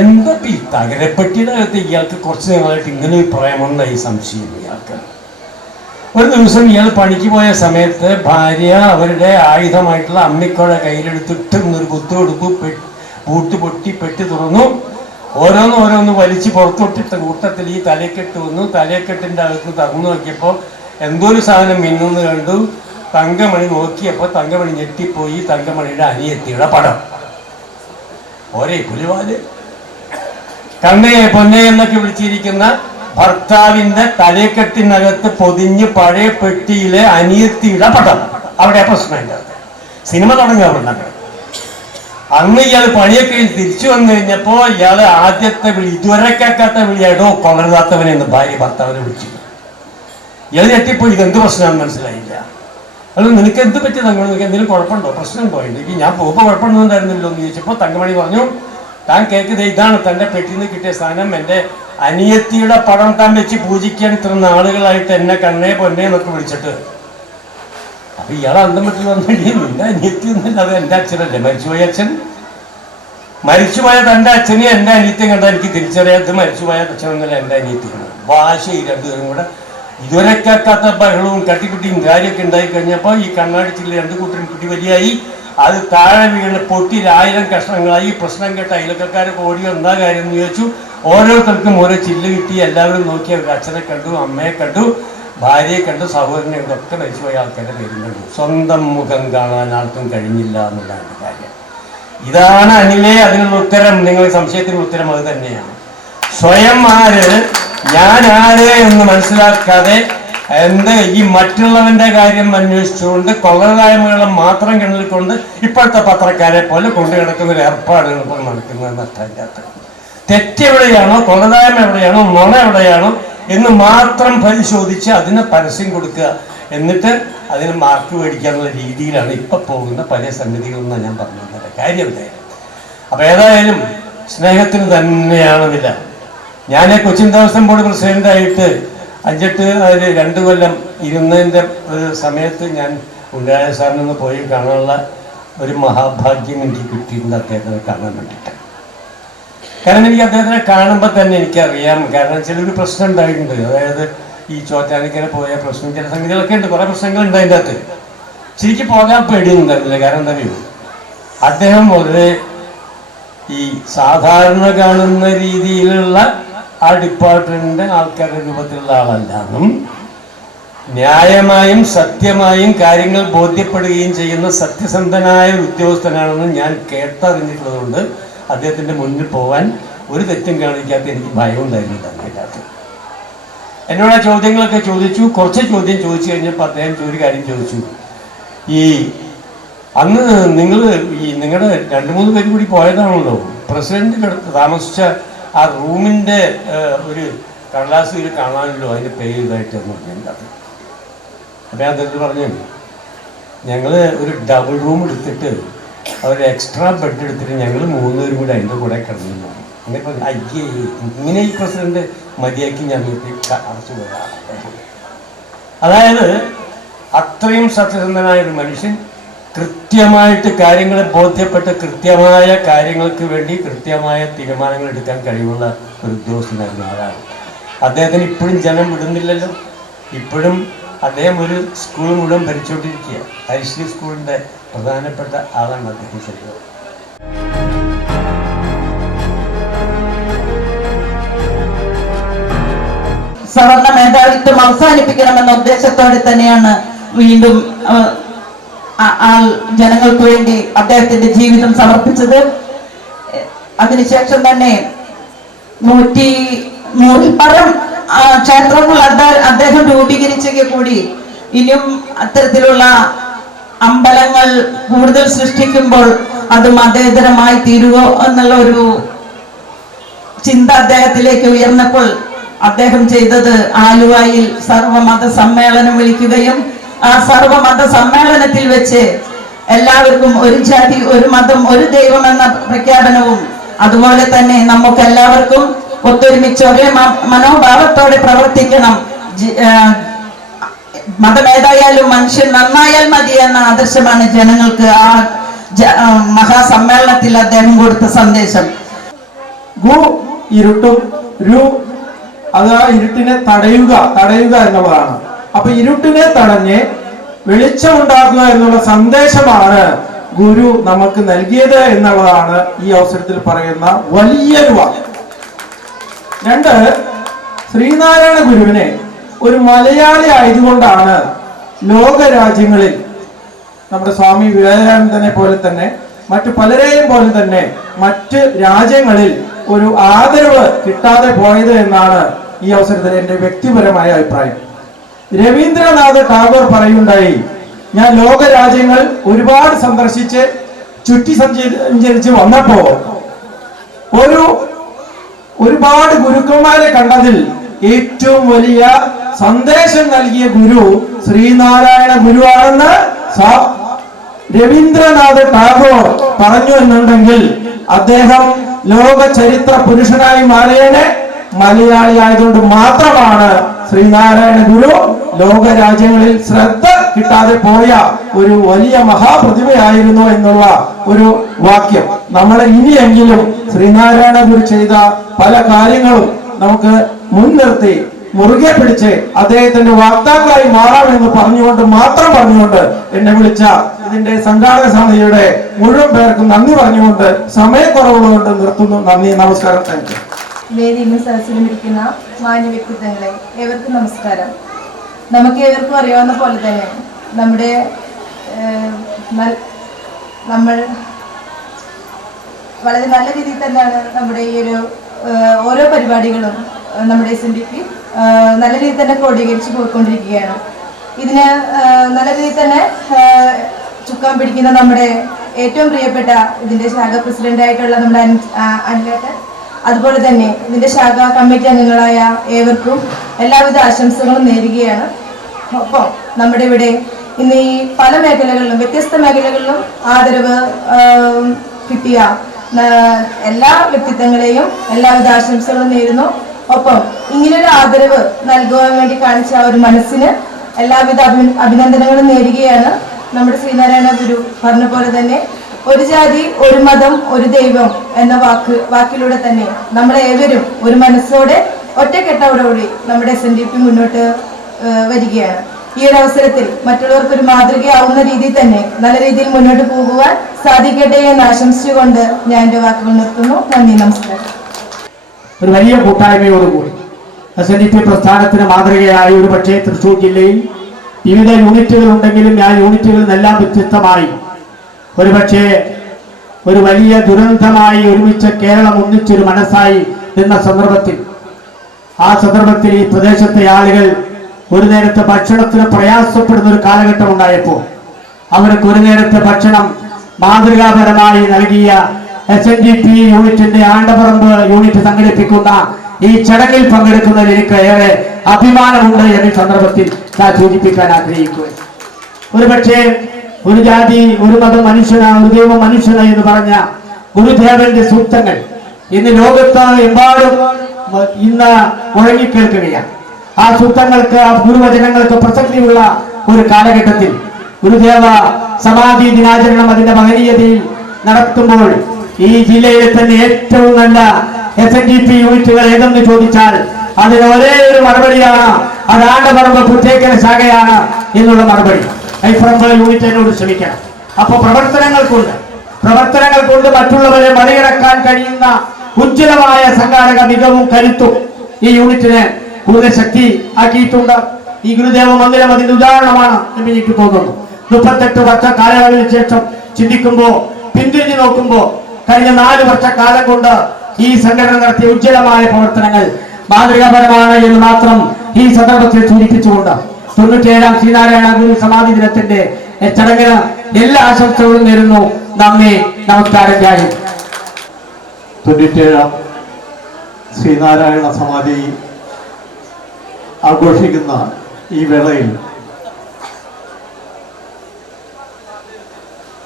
എന്താ ഈ തകരപ്പെട്ടിയുടെ അകത്ത് ഇയാൾക്ക് കുറച്ച് നാളായിട്ട് ഇങ്ങനെ ഒരു പ്രേമമുണ്ടായി സംശയം ഇയാൾക്ക്. ഒരു ദിവസം ഇയാൾ പണിക്ക് പോയ സമയത്ത് ഭാര്യ അവരുടെ ആയുധമായിട്ടുള്ള അമ്മിക്കോഴ കയ്യിലെടുത്തിട്ട് ഒരു കുത്തു കൊടുത്തു, പൂട്ട് പൊട്ടി പെട്ടി തുറന്നു, ഓരോന്ന് വലിച്ച് പുറത്തോട്ടിട്ട കൂട്ടത്തിൽ ഈ തലക്കെട്ട് വന്നു. തലക്കെട്ടിൻ്റെ അകത്ത് തുറന്നു നോക്കിയപ്പോൾ എന്തോ ഒരു സാധനം മിന്നുന്ന് കണ്ടു. തങ്കമണി നോക്കിയപ്പോൾ തങ്കമണി ഞെട്ടിപ്പോയി. തങ്കമണിയുടെ അനിയത്തിയുടെ പടം. ഒരേ പുലിവാല്, കണ്ണയെ പൊന്നെ എന്നൊക്കെ വിളിച്ചിരിക്കുന്ന ഭർത്താവിന്റെ തലക്കെട്ടിനകത്ത് പൊതിഞ്ഞ് പഴയ പെട്ടിയിലെ അനിയത്തിയുടെ പടം. അവിടെ പ്രശ്നമില്ല. സിനിമ തുടങ്ങിയവരുണ്ടാക്കണം. അന്ന് ഇയാൾ പണിയൊക്കെ തിരിച്ചു വന്നു കഴിഞ്ഞപ്പോൾ ഇയാൾ ആദ്യത്തെ വിളി, ഇതുവരെ കേൾക്കാത്ത വിളിയായിട്ടോ കൊള്ളരുതാത്തവനെന്ന് ഭാര്യ ഭർത്താവിനെ വിളിച്ചു. ഇയാൾ ഞെട്ടിപ്പോയി, ഇതെന്ത് പ്രശ്നമാണെന്ന് മനസ്സിലായില്ല. അത് നിനക്ക് എന്ത് പറ്റി തങ്ങൾ, നിനക്ക് എന്തെങ്കിലും കുഴപ്പമുണ്ടോ, പ്രശ്നമുണ്ടോ? എനിക്ക് ഞാൻ പോകുമ്പോൾ കുഴപ്പമൊന്നുണ്ടായിരുന്നില്ലോ എന്ന് ചോദിച്ചപ്പോൾ തങ്കമണി പറഞ്ഞു, താൻ കേൾക്കുന്നത് ഇതാണ്, തൻ്റെ പെട്ടിയിൽ നിന്ന് കിട്ടിയ സാധനം എൻ്റെ അനിയത്തിയുടെ പടം താൻ വെച്ച് പൂജിക്കാൻ ഇത്ര നാളുകളായിട്ട് എന്നെ കണ്ണേ പൊന്നെ എന്നൊക്കെ വിളിച്ചിട്ട്. അപ്പൊ ഇയാൾ അന്തം വിട്ടിൽ വന്നിട്ട്, നിന്റെ അനിയത്തി ഒന്നുമില്ല, അത് എൻ്റെ അച്ഛനല്ലേ, മരിച്ചുപോയ അച്ഛൻ. മരിച്ചുപോയ തൻ്റെ അച്ഛനെയും എൻ്റെ അനിയത്തിയും കണ്ടാൽ എനിക്ക് തിരിച്ചറിയാത്ത മരിച്ചുപോയ അച്ഛനൊന്നുമില്ല, എൻ്റെ അനിയത്തിയാണ്. വാശി രണ്ടുപേരും കൂടെ ഇതുവരെ കേൾക്കാത്ത ബഹളവും കട്ടിക്കുട്ടിയും കാര്യമൊക്കെ ഉണ്ടായി കഴിഞ്ഞപ്പോൾ ഈ കണ്ണാടി ചില്ല 2 കൂട്ടരും പിടിവലിയായി. അത് താഴെ വീണ് പൊട്ടി 1000 കഷ്ണങ്ങളായി. പ്രശ്നം കേട്ട അയൽക്കാരൊക്കെ ഓടി എന്താ കാര്യം എന്ന് ചോദിച്ചു. ഓരോരുത്തർക്കും ഓരോ ചില്ല് കിട്ടി. എല്ലാവരും നോക്കി അവരുടെ അച്ഛനെ കണ്ടു, അമ്മയെ കണ്ടു, ഭാര്യയെ കണ്ടു, സഹോദരനെ കണ്ടു. ഒക്കെ മരിച്ചുപോയ ആൾക്കാരുടെ പേരും കണ്ടു. സ്വന്തം മുഖം കാണാൻ ആർക്കും കഴിഞ്ഞില്ല എന്നുള്ളതാണ് കാര്യം. ഇതാണ് അനിലേ അതിനുള്ള ഉത്തരം. നിങ്ങളുടെ സംശയത്തിനുള്ള ഉത്തരം അത് തന്നെയാണ്. സ്വയം ആര്, ഞാൻ ആര് എന്ന് മനസ്സിലാക്കാതെ ഈ മറ്റുള്ളവന്റെ കാര്യം അന്വേഷിച്ചുകൊണ്ട് കൊള്ളരായ്മകളെ മാത്രം കണ്ടിക്കൊണ്ട് ഇപ്പോഴത്തെ പത്രക്കാരെ പോലെ കൊണ്ടു കിടക്കുന്ന ഒരു ഏർപ്പാടുകൾ ഇപ്പോൾ നടക്കുന്നതെന്ന് അർത്ഥമില്ലാത്ത. തെറ്റെവിടെയാണോ, കൊള്ളരായ്മ എവിടെയാണോ, നുണ എവിടെയാണോ എന്ന് മാത്രം പരിശോധിച്ച് അതിന് പരസ്യം കൊടുക്കുക, എന്നിട്ട് അതിന് മാർക്ക് മേടിക്കാനുള്ള രീതിയിലാണ് ഇപ്പൊ പോകുന്ന പല സംഗതികളെന്ന് ഞാൻ പറഞ്ഞത്. കാര്യം എന്തായാലും അപ്പൊ ഏതായാലും സ്നേഹത്തിന് തന്നെയാണ് വില. ഞാൻ കൊച്ചിൻ ദേവസ്വം ബോർഡ് പ്രസിഡന്റായിട്ട് 2 കൊല്ലം ഇരുന്നതിൻ്റെ ഒരു സമയത്ത് ഞാൻ ഉണ്ണിരാജ സാറിനൊന്ന് പോയി കാണാനുള്ള ഒരു മഹാഭാഗ്യം എനിക്ക് കിട്ടിയിട്ടുണ്ട് അദ്ദേഹത്തെ കാണാൻ വേണ്ടിയിട്ട്. കാരണം എനിക്ക് അദ്ദേഹത്തിനെ കാണുമ്പോൾ തന്നെ എനിക്കറിയാം. കാരണം ചിലൊരു പ്രശ്നം ഉണ്ടായിട്ടുണ്ട്. അതായത് ഈ ചോറ്റാനിക്കര പോയ പ്രശ്നം, ചില സംഗതികളൊക്കെ ഉണ്ട്, കുറേ പ്രശ്നങ്ങൾ ഉണ്ട് അതിൻ്റെ അകത്ത്. ശരിക്കും പോകാൻ പേടിയൊന്നുണ്ടായിരുന്നില്ല. കാരണം എന്താ അറിയോ, അദ്ദേഹം വളരെ ഈ സാധാരണ കാണുന്ന രീതിയിലുള്ള ആ ഡിപ്പാർട്ട്മെന്റിന്റെ ആൾക്കാരുടെ രൂപത്തിലുള്ള ആളല്ലാന്നും ന്യായമായും സത്യമായും കാര്യങ്ങൾ ബോധ്യപ്പെടുകയും ചെയ്യുന്ന സത്യസന്ധനായ ഒരു ഉദ്യോഗസ്ഥനാണെന്ന് ഞാൻ കേട്ടറിഞ്ഞിട്ടുള്ളതുകൊണ്ട് അദ്ദേഹത്തിന്റെ മുന്നിൽ പോകാൻ ഒരു തെറ്റും കാണിക്കാത്ത എനിക്ക് ഭയം ഉണ്ടായിരുന്നില്ല. അതിനകത്ത് എന്നോട് ആ ചോദ്യങ്ങളൊക്കെ ചോദിച്ചു. കുറച്ച് ചോദ്യം ചോദിച്ചു കഴിഞ്ഞപ്പോൾ അദ്ദേഹം ഒരു കാര്യം ചോദിച്ചു. ഈ അന്ന് നിങ്ങളുടെ 2-3 പേര് കൂടി പോയതാണല്ലോ, പ്രസിഡന്റ് താമസിച്ച ആ റൂമിന്റെ ഒരു കടലാസ് കാണാനല്ലോ അതിന്റെ പേര് ഇതായിട്ട് എന്ന് പറഞ്ഞിട്ടുണ്ട്. അപ്പം ഞാൻ അദ്ദേഹത്തിൽ പറഞ്ഞു, ഞങ്ങൾ ഒരു ഡബിൾ റൂം എടുത്തിട്ട് അവർ എക്സ്ട്രാ ബെഡ് എടുത്തിട്ട് ഞങ്ങൾ 3 പേരും കൂടി അതിൻ്റെ കൂടെ കിടന്നു. അങ്ങനെ പറഞ്ഞു, അയ്യേ ഇങ്ങനെ ഈ പ്രസിഡന്റ് മര്യാദയ്ക്ക് ഞങ്ങൾക്ക് അടച്ചു പോകാം. അതായത് അത്രയും സത്യസന്ധനായ ഒരു മനുഷ്യൻ, കൃത്യമായിട്ട് കാര്യങ്ങളെ ബോധ്യപ്പെട്ട് കൃത്യമായ കാര്യങ്ങൾക്ക് വേണ്ടി കൃത്യമായ തീരുമാനങ്ങൾ എടുക്കാൻ കഴിവുള്ള ഒരു ഉദ്യോഗസ്ഥനായിരുന്നു ആളാണ്. അദ്ദേഹത്തിന് ഇപ്പോഴും ജനം വിടുന്നില്ലല്ലോ. ഇപ്പോഴും അദ്ദേഹം ഒരു സ്കൂൾ മുഴുവൻ ഭരിച്ചുകൊണ്ടിരിക്കുക. ഹരിശ്രീ സ്കൂളിൻ്റെ പ്രധാനപ്പെട്ട ആളാണ് അദ്ദേഹം. ശരിക്കും സവർണ മേധാവിത്വം അവസാനിപ്പിക്കണമെന്ന ഉദ്ദേശത്തോടെ തന്നെയാണ് വീണ്ടും ജനങ്ങൾക്ക് വേണ്ടി അദ്ദേഹത്തിന്റെ ജീവിതം സമർപ്പിച്ചത്. അതിനുശേഷം തന്നെ 100-ൽ ക്ഷേത്രങ്ങൾ അദ്ദേഹം രൂപീകരിച്ചെങ്കിൽ കൂടി ഇനിയും അത്തരത്തിലുള്ള അമ്പലങ്ങൾ കൂടുതൽ സൃഷ്ടിക്കുമ്പോൾ അത് മതേതരമായി തീരുവോ എന്നുള്ള ഒരു ചിന്ത അദ്ദേഹത്തിലേക്ക് ഉയർന്നപ്പോൾ അദ്ദേഹം ചെയ്തത് ആലുവയിൽ സർവമത സമ്മേളനം വിളിക്കുകയും ആ സർവമത സമ്മേളനത്തിൽ വെച്ച് എല്ലാവർക്കും ഒരു ജാതി, ഒരു മതം, ഒരു ദൈവം എന്ന പ്രഖ്യാപനവും അതുപോലെ തന്നെ നമുക്ക് എല്ലാവർക്കും ഒത്തൊരുമിച്ച് ഒരേ മനോഭാവത്തോടെ പ്രവർത്തിക്കണം, മതമേതായാലും മനുഷ്യൻ നന്നായാൽ മതി എന്ന ആദർശമാണ് ജനങ്ങൾക്ക് ആ മഹാസമ്മേളനത്തിൽ അദ്ദേഹം കൊടുത്ത സന്ദേശം. ഗു ഇരുട്ടും, രു അത് ആ ഇരുട്ടിനെ തടയുക എന്നുള്ളതാണ്. അപ്പൊ ഇരുട്ടിനെ തടഞ്ഞ് വെളിച്ചമുണ്ടാക്കുക എന്നുള്ള സന്ദേശമാണ് ഗുരു നമുക്ക് നൽകിയത് എന്നുള്ളതാണ് ഈ അവസരത്തിൽ പറയുന്ന വലിയൊരു വാക്ക്. 2, ശ്രീനാരായണ ഗുരുവിനെ ഒരു മലയാളി ആയതുകൊണ്ടാണ് ലോകരാജ്യങ്ങളിൽ നമ്മുടെ സ്വാമി വിവേകാനന്ദനെ പോലെ തന്നെ മറ്റു പലരെയും പോലെ തന്നെ മറ്റ് രാജ്യങ്ങളിൽ ഒരു ആദരവ് കിട്ടാതെ പോയത് എന്നാണ് ഈ അവസരത്തിൽ എൻ്റെ വ്യക്തിപരമായ അഭിപ്രായം. രവീന്ദ്രനാഥ് ടാഗോർ പറയുണ്ടായി, ഞാൻ ലോകരാജ്യങ്ങൾ ഒരുപാട് സന്ദർശിച്ച് ചുറ്റി സഞ്ചരിച്ച് വന്നപ്പോ ഒരുപാട് ഗുരുക്കന്മാരെ കണ്ടതിൽ ഏറ്റവും വലിയ സന്ദേശം നൽകിയ ഗുരു ശ്രീനാരായണ ഗുരുവാണെന്ന് രവീന്ദ്രനാഥ് ടാഗോർ പറഞ്ഞു എന്നുണ്ടെങ്കിൽ അദ്ദേഹം ലോക ചരിത്ര പുരുഷനായി മാറിയനെ മലയാളി ആയതുകൊണ്ട് മാത്രമാണ് ശ്രീനാരായണ ഗുരു ലോകരാജ്യങ്ങളിൽ ശ്രദ്ധ കിട്ടാതെ പോയ ഒരു വലിയ മഹാപ്രതിഭയായിരുന്നു എന്നുള്ള ഒരു വാക്യം നമ്മളെ ഇനിയെങ്കിലും ശ്രീനാരായണ ഗുരു ചെയ്ത പല കാര്യങ്ങളും നമുക്ക് മുൻനിർത്തി മുറുകെ പിടിച്ച് അദ്ദേഹത്തിന്റെ വാഗ്ദാക്കളായി മാറാമെന്ന് പറഞ്ഞുകൊണ്ട് എന്നെ വിളിച്ച ഇതിന്റെ സംഘാടക സമിതിയുടെ മുഴുവൻ പേർക്കും നന്ദി പറഞ്ഞുകൊണ്ട് സമയക്കുറവുള്ളതുകൊണ്ട് നിർത്തുന്നു. നന്ദി, നമസ്കാരം, താങ്ക് യു. വേദിയിലും സദസ്സിലും ഇരിക്കുന്ന മാന്യ വ്യക്തിത്വങ്ങളെ ഏവർക്കും നമസ്കാരം. നമുക്ക് ഏവർക്കും അറിയാവുന്ന പോലെ തന്നെ നമ്മൾ വളരെ നല്ല രീതിയിൽ തന്നെയാണ് നമ്മുടെ ഈ ഒരു ഓരോ പരിപാടികളും നമ്മുടെ SNDP നല്ല രീതിയിൽ തന്നെ ക്രോഡീകരിച്ച് പോയിക്കൊണ്ടിരിക്കുകയാണ്. ഇതിന് നല്ല രീതിയിൽ തന്നെ ചുക്കാൻ പിടിക്കുന്ന നമ്മുടെ ഏറ്റവും പ്രിയപ്പെട്ട ഇതിന്റെ ശാഖ പ്രസിഡന്റായിട്ടുള്ള നമ്മുടെ അനിലേട്ടൻ, അതുപോലെ തന്നെ ഇതിന്റെ ശാഖാ കമ്മിറ്റി അംഗങ്ങളായ ഏവർക്കും എല്ലാവിധ ആശംസകളും നേരുകയാണ്. ഒപ്പം നമ്മുടെ ഇവിടെ ഇന്ന് ഈ പല മേഖലകളിലും വ്യത്യസ്ത മേഖലകളിലും ആദരവ് കിട്ടിയ എല്ലാ വ്യക്തിത്വങ്ങളെയും എല്ലാവിധ ആശംസകളും നേരുന്നു. ഒപ്പം ഇങ്ങനൊരു ആദരവ് നൽകുവാൻ വേണ്ടി കാണിച്ച ആ ഒരു മനസ്സിന് എല്ലാവിധ അഭിനന്ദനങ്ങളും നേരുകയാണ്. നമ്മുടെ ശ്രീനാരായണ ഗുരു പറഞ്ഞ പോലെ തന്നെ ഒരു ജാതി, ഒരു മതം, ഒരു ദൈവം എന്ന വാക്കിലൂടെ തന്നെ നമ്മളെ ഏവരും ഒരു മനസ്സോടെ ഒറ്റക്കെട്ടോടുകൂടി നമ്മുടെ SNDP മുന്നോട്ട് വരികയാണ്. ഈ ഒരു അവസരത്തിൽ മറ്റുള്ളവർക്ക് ഒരു മാതൃകയാവുന്ന രീതിയിൽ തന്നെ നല്ല രീതിയിൽ മുന്നോട്ട് പോകുവാൻ സാധിക്കട്ടെ എന്ന് ആശംസിച്ചുകൊണ്ട് ഞാൻ എൻ്റെ വാക്കുകൾ നിർത്തുന്നു. നന്ദി, നമസ്കാരം. ഒരു വലിയ കൂട്ടായ്മയോടുകൂടി SNDP പ്രസ്ഥാനത്തിന് മാതൃകയായ ഒരു പക്ഷേ തൃശ്ശൂർ ജില്ലയിൽ വിവിധ യൂണിറ്റുകൾ ഉണ്ടെങ്കിലും ആ യൂണിറ്റുകളിൽ നിന്നെല്ലാം വ്യത്യസ്തമായി ഒരുപക്ഷെ ഒരു വലിയ ദുരന്തമായി ഒരുമിച്ച് കേരളം ഒന്നിച്ചൊരു മനസ്സായി നിന്ന സന്ദർഭത്തിൽ ഈ പ്രദേശത്തെ ആളുകൾ ഒരു നേരത്തെ ഭക്ഷണത്തിന് പ്രയാസപ്പെടുന്ന ഒരു കാലഘട്ടം ഉണ്ടായപ്പോൾ അവർക്ക് ഒരു നേരത്തെ ഭക്ഷണം മാതൃകാപരമായി നൽകിയ SNDP യൂണിറ്റിന്റെ ആണ്ടപറമ്പ് യൂണിറ്റ് സംഘടിപ്പിക്കുന്ന ഈ ചടങ്ങിൽ പങ്കെടുക്കുന്നതിൽ എനിക്ക് ഏറെ അഭിമാനമുണ്ട് എന്ന സന്ദർഭത്തിൽ ഞാൻ സൂചിപ്പിക്കാൻ ആഗ്രഹിക്കുക. ഒരുപക്ഷെ ഒരു ജാതി, ഒരു മതം മനുഷ്യന, ഒരു ദൈവം മനുഷ്യന എന്ന് പറഞ്ഞ ഗുരുദേവന്റെ സൂക്തങ്ങൾ ഇന്ന് ലോകത്ത് എമ്പാടും ഇന്ന് മുഴങ്ങിക്കേൾക്കുകയാണ്. ആ സൂക്തങ്ങൾക്ക്, ആ ഗുരുവചനങ്ങൾക്ക് പ്രസക്തിയുള്ള ഒരു കാലഘട്ടത്തിൽ ഗുരുദേവ സമാധി ദിനാചരണം അതിന്റെ മഹനീയതയിൽ നടത്തുമ്പോൾ ഈ ജില്ലയിലെ തന്നെ ഏറ്റവും നല്ല SNDP യൂണിറ്റുകൾ ഏതെന്ന് ചോദിച്ചാൽ അതിന് ഒരേ ഒരു മറുപടിയാണ്, അത് ആണ്ടപറമ്പ് കുറ്റേക്കര ശാഖയാണ് എന്നുള്ള മറുപടി. കൈപ്പറമ്പ് യൂണിറ്റ് എന്നോട് ശ്രമിക്കണം. അപ്പൊ പ്രവർത്തനങ്ങൾ കൊണ്ട് മറ്റുള്ളവരെ മറികടക്കാൻ കഴിയുന്ന ഉജ്ജ്വലമായ സംഘാടക മികവും കരുത്തും ഈ യൂണിറ്റിനെ കൂടുതൽ ശക്തി ആക്കിയിട്ടുണ്ട്. ഈ ഗുരുദേവ മന്ദിരം അതിന്റെ ഉദാഹരണമാണ് എന്ന് എനിക്ക് തോന്നുന്നു. 38 വർഷ കാലയളവിന് ശേഷം ചിന്തിക്കുമ്പോ, പിന്തിരിഞ്ഞു നോക്കുമ്പോ കഴിഞ്ഞ 4 വർഷക്കാലം കൊണ്ട് ഈ സംഘടന നടത്തിയ ഉജ്ജ്വലമായ പ്രവർത്തനങ്ങൾ മാതൃകാപരമാണ് എന്ന് മാത്രം ഈ സന്ദർഭത്തിൽ സൂചിപ്പിച്ചുകൊണ്ട് 97ാം ശ്രീനാരായണ ഗുരു സമാധി ദിനത്തിന്റെ ചടങ്ങിന് എല്ലാ ആശംസകളും നേരുന്നു. നന്ദി, നമസ്കാരം. ജയ്. 97ാം ശ്രീനാരായണ സമാധി ആഘോഷിക്കുന്ന ഈ വേളയിൽ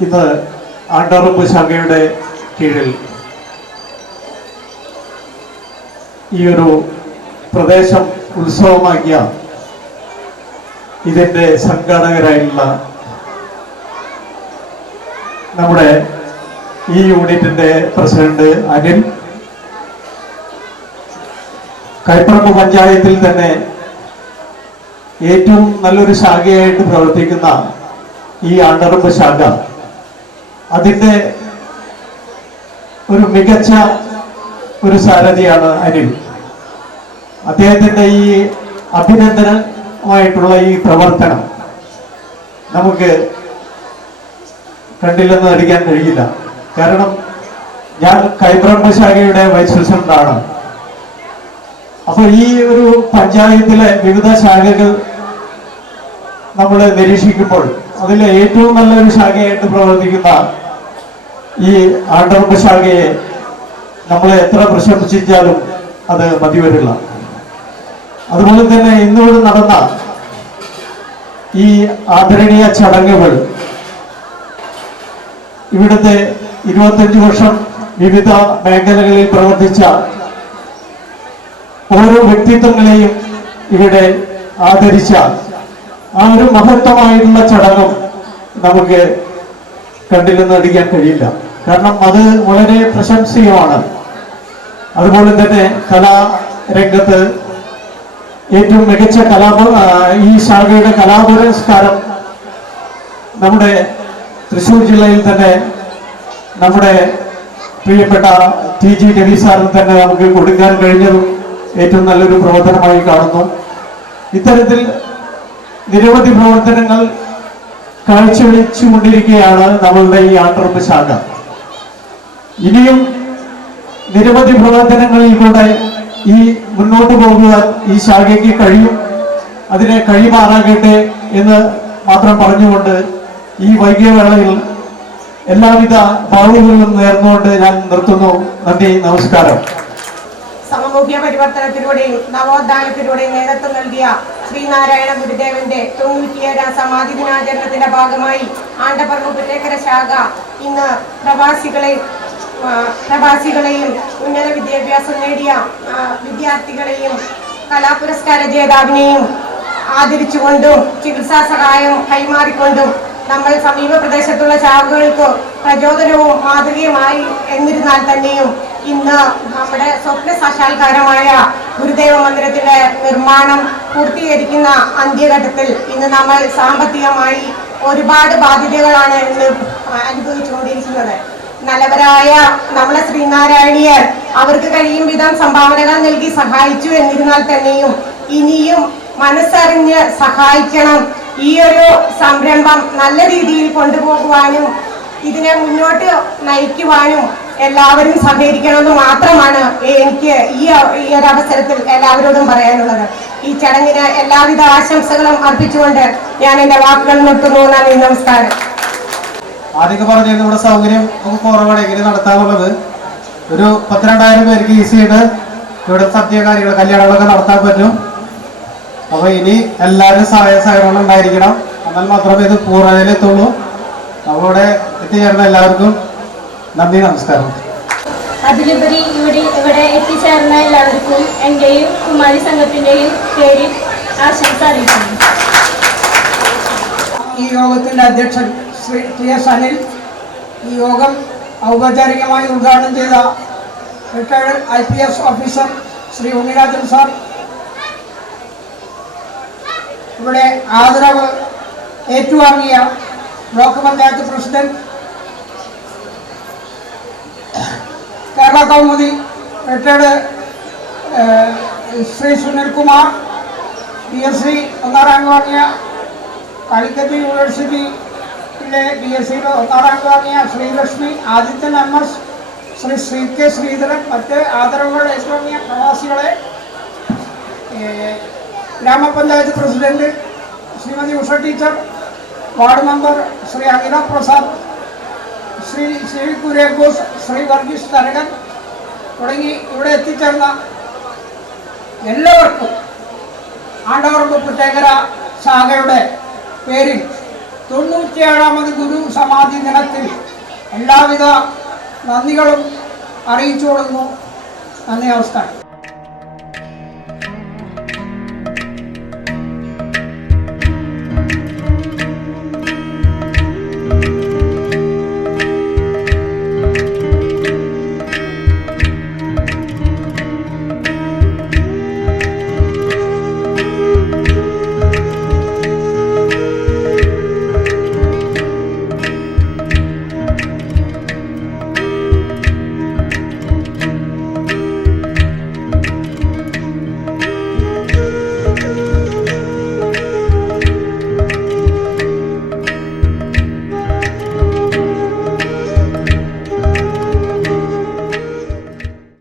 ഇന്ന് ആണ്ടറമ്പ് ശാഖയുടെ കീഴിൽ ഈ ഒരു പ്രദേശം ഉത്സവമാക്കിയ ഇതിന്റെ സംഘാടകരായിട്ടുള്ള നമ്മുടെ ഈ യൂണിറ്റിന്റെ പ്രസിഡന്റ് അനിൽ, കൈപ്പറമ്പ് പഞ്ചായത്തിൽ തന്നെ ഏറ്റവും നല്ലൊരു ശാഖയായിട്ട് പ്രവർത്തിക്കുന്ന ഈ ആണ്ടറമ്പ് ശാഖ, അതിന്റെ ഒരു മികച്ച ഒരു സാരഥിയാണ് അനിൽ. അദ്ദേഹത്തിന്റെ ഈ അഭിനന്ദനമായിട്ടുള്ള ഈ പ്രവർത്തനം നമുക്ക് കണ്ടില്ലെന്ന് നടിക്കാൻ കഴിയില്ല. കാരണം ഞാൻ കൈപ്പറമ്പ് ശാഖയുടെ വൈസ് പ്രസിഡന്റാണ്. അപ്പൊ ഈ ഒരു പഞ്ചായത്തിലെ വിവിധ ശാഖകൾ നമ്മൾ നിരീക്ഷിക്കുമ്പോൾ അതിലെ ഏറ്റവും നല്ലൊരു ശാഖയായിട്ട് പ്രവർത്തിക്കുന്ന ഈ ആണ്ടറമ്പ് ശാഖയെ നമ്മൾ എത്ര പ്രശംസിച്ചാലും അത് മതിവരില്ല. അതുപോലെ തന്നെ ഇന്നിവിടെ നടന്ന ഈ ആദരണീയ ചടങ്ങുകൾ ഇവിടുത്തെ 25 വർഷം വിവിധ മേഖലകളിൽ പ്രവർത്തിച്ച ഓരോ വ്യക്തിത്വങ്ങളെയും ഇവിടെ ആദരിച്ച ആ ഒരു മഹത്വമായിട്ടുള്ള ചടങ്ങും നമുക്ക് കണ്ടില്ലെന്ന് നടിക്കാൻ കഴിയില്ല. കാരണം അത് വളരെ പ്രശംസീയമാണ്. അതുപോലെ തന്നെ കലാരംഗത്ത് ഏറ്റവും മികച്ച ഈ ശാഖയുടെ കലാപുരസ്കാരം നമ്മുടെ തൃശ്ശൂർ ജില്ലയിൽ തന്നെ നമ്മുടെ പ്രിയപ്പെട്ട TG രവി സാറിന് തന്നെ നമുക്ക് കൊടുക്കാൻ കഴിഞ്ഞതും ഏറ്റവും നല്ലൊരു പ്രവർത്തനമായി കാണുന്നു. ഇത്തരത്തിൽ നിരവധി പ്രവർത്തനങ്ങൾ കാഴ്ചവെച്ചുകൊണ്ടിരിക്കുകയാണ് നമ്മളുടെ ഈ ആണ്ടറമ്പ് ശാഖ. ഇനിയും നിരവധി പ്രവർത്തനങ്ങളിലൂടെ ഈ മുന്നോട്ട് പോകുവാൻ ഈ ശാഖയ്ക്ക് കഴിയും. അതിനെ കഴിയുമാറാകട്ടെ എന്ന് മാത്രം പറഞ്ഞുകൊണ്ട് ഈ വൈകിയ വേളയിൽ എല്ലാവിധ ഭാവുകളും നേർന്നുകൊണ്ട് ഞാൻ നിർത്തുന്നു. നന്ദി, നമസ്കാരം. സാമൂഹ്യ പരിവർത്തനത്തിലൂടെയും നവോത്ഥാനത്തിലൂടെയും നേതൃത്വം നൽകിയ ശ്രീനാരായണ ഗുരുദേവന്റെ 97ാം സമാധി ദിനാചരണത്തിന്റെ ഭാഗമായി ആണ്ടപറമ്പ് കുറ്റേക്കര ശാഖ ഇന്ന് പ്രവാസികളെയും ഉന്നത വിദ്യാഭ്യാസം നേടിയ വിദ്യാർത്ഥികളെയും കലാപുരസ്കാര ജേതാവിനെയും ആദരിച്ചുകൊണ്ടും ചികിത്സാ സഹായം കൈമാറിക്കൊണ്ടും നമ്മൾ സമീപ പ്രദേശത്തുള്ള ശാഖകൾക്ക് പ്രചോദനവും മാതൃകയുമായി എന്നിരുന്നാൽ തന്നെയും ഇന്ന് നമ്മുടെ സ്വപ്ന സാക്ഷാത്കാരമായ ഗുരുദേവ മന്ദിരത്തിന്റെ നിർമ്മാണം പൂർത്തീകരിക്കുന്ന അന്ത്യഘട്ടത്തിൽ ഇന്ന് നമ്മൾ സാമ്പത്തികമായി ഒരുപാട് ബാധ്യതകളാണ് ഇന്ന് അനുഭവിച്ചുകൊണ്ടിരിക്കുന്നത്. നല്ലവരായ നമ്മളെ ശ്രീനാരായണീയർ അവർക്ക് കഴിയും വിധം സംഭാവനകൾ നൽകി സഹായിച്ചു എന്നിരുന്നാൽ തന്നെയും ഇനിയും മനസ്സറിഞ്ഞ് സഹായിക്കണം. ഈ ഒരു സംരംഭം നല്ല രീതിയിൽ കൊണ്ടുപോകുവാനും ഇതിനെ മുന്നോട്ട് നയിക്കുവാനും എല്ലാവരും സഹകരിക്കണമെന്ന് മാത്രമാണ് എനിക്ക് ഈ ഒരു അവസരത്തിൽ എല്ലാവരോടും പറയാനുള്ളത്. ഈ ചടങ്ങിന് എല്ലാവിധ ആശംസകളും അർപ്പിച്ചുകൊണ്ട് ഞാൻ എൻ്റെ വാക്കുകൾ നിർത്തുന്നു. നന്ദി, നമസ്കാരം. ആദ്യമൊക്കെ പറഞ്ഞിരുന്നു ഇവിടെ സൗകര്യം നമുക്ക് കുറവാണ്, എങ്ങനെ നടത്താനുള്ളത്. ഒരു 12,000 പേർക്ക് ഈസിയായിട്ട് ഇവിടെ സദ്യ കാര്യങ്ങൾ കല്യാണങ്ങളൊക്കെ നടത്താൻ പറ്റും. അപ്പോൾ ഇനി എല്ലാവരും സഹായ സഹകരണം ഉണ്ടായിരിക്കണം, എന്നാൽ മാത്രമേ ഇത് പൂർണ്ണതയിലെത്തുള്ളൂ. നമ്മളിവിടെ എത്തിച്ചേർന്ന എല്ലാവർക്കും നന്ദി, നമസ്കാരം. അതിലുപരി ഇവിടെ എത്തിച്ചേർന്ന എല്ലാവർക്കും എൻ്റെയും കുമാരി സംഘത്തിൻ്റെയും പേരിൽ ആശംസ അറിയിക്കുന്നു. ഈ യോഗത്തിൻ്റെ അധ്യക്ഷൻ ശ്രീ TS അനിൽ, ഈ യോഗം ഔപചാരികമായി ഉദ്ഘാടനം ചെയ്ത retired IPS officer Shri Unnirajan sir, ഇവിടെ ആദരവ് ഏറ്റുവാങ്ങിയ block panchayat president, Kerala Kaumudi retired Shri Sunilkumar, BSc 1ാം rank വാങ്ങിയ കാലിക്കറ്റ് യൂണിവേഴ്സിറ്റിയിലെ BSc 1ാം റാങ്ക് വാങ്ങിയ ശ്രീലക്ഷ്മി, ആദിത്യൻ MS, ശ്രീ CK ശ്രീധരൻ, മറ്റ് ആദരവുകൾ ഏറ്റുവാങ്ങിയ പ്രവാസികളെ, ഗ്രാമപഞ്ചായത്ത് president Shrimati Usha teacher, ward member Shri Akhila Prasad, Shri Kuriakose, Shri Varghese Tharakan തുടങ്ങി ഇവിടെ എത്തിച്ചേർന്ന എല്ലാവർക്കും ആണ്ടവറമ്പ് പുറ്റേക്കര ശാഖയുടെ പേരിൽ 97ാമത് ഗുരു സമാധി ദിനത്തിൽ എല്ലാവിധ നന്ദികളും അറിയിച്ചു കൊടുക്കുന്നു. നന്ദി, നമസ്കാരം.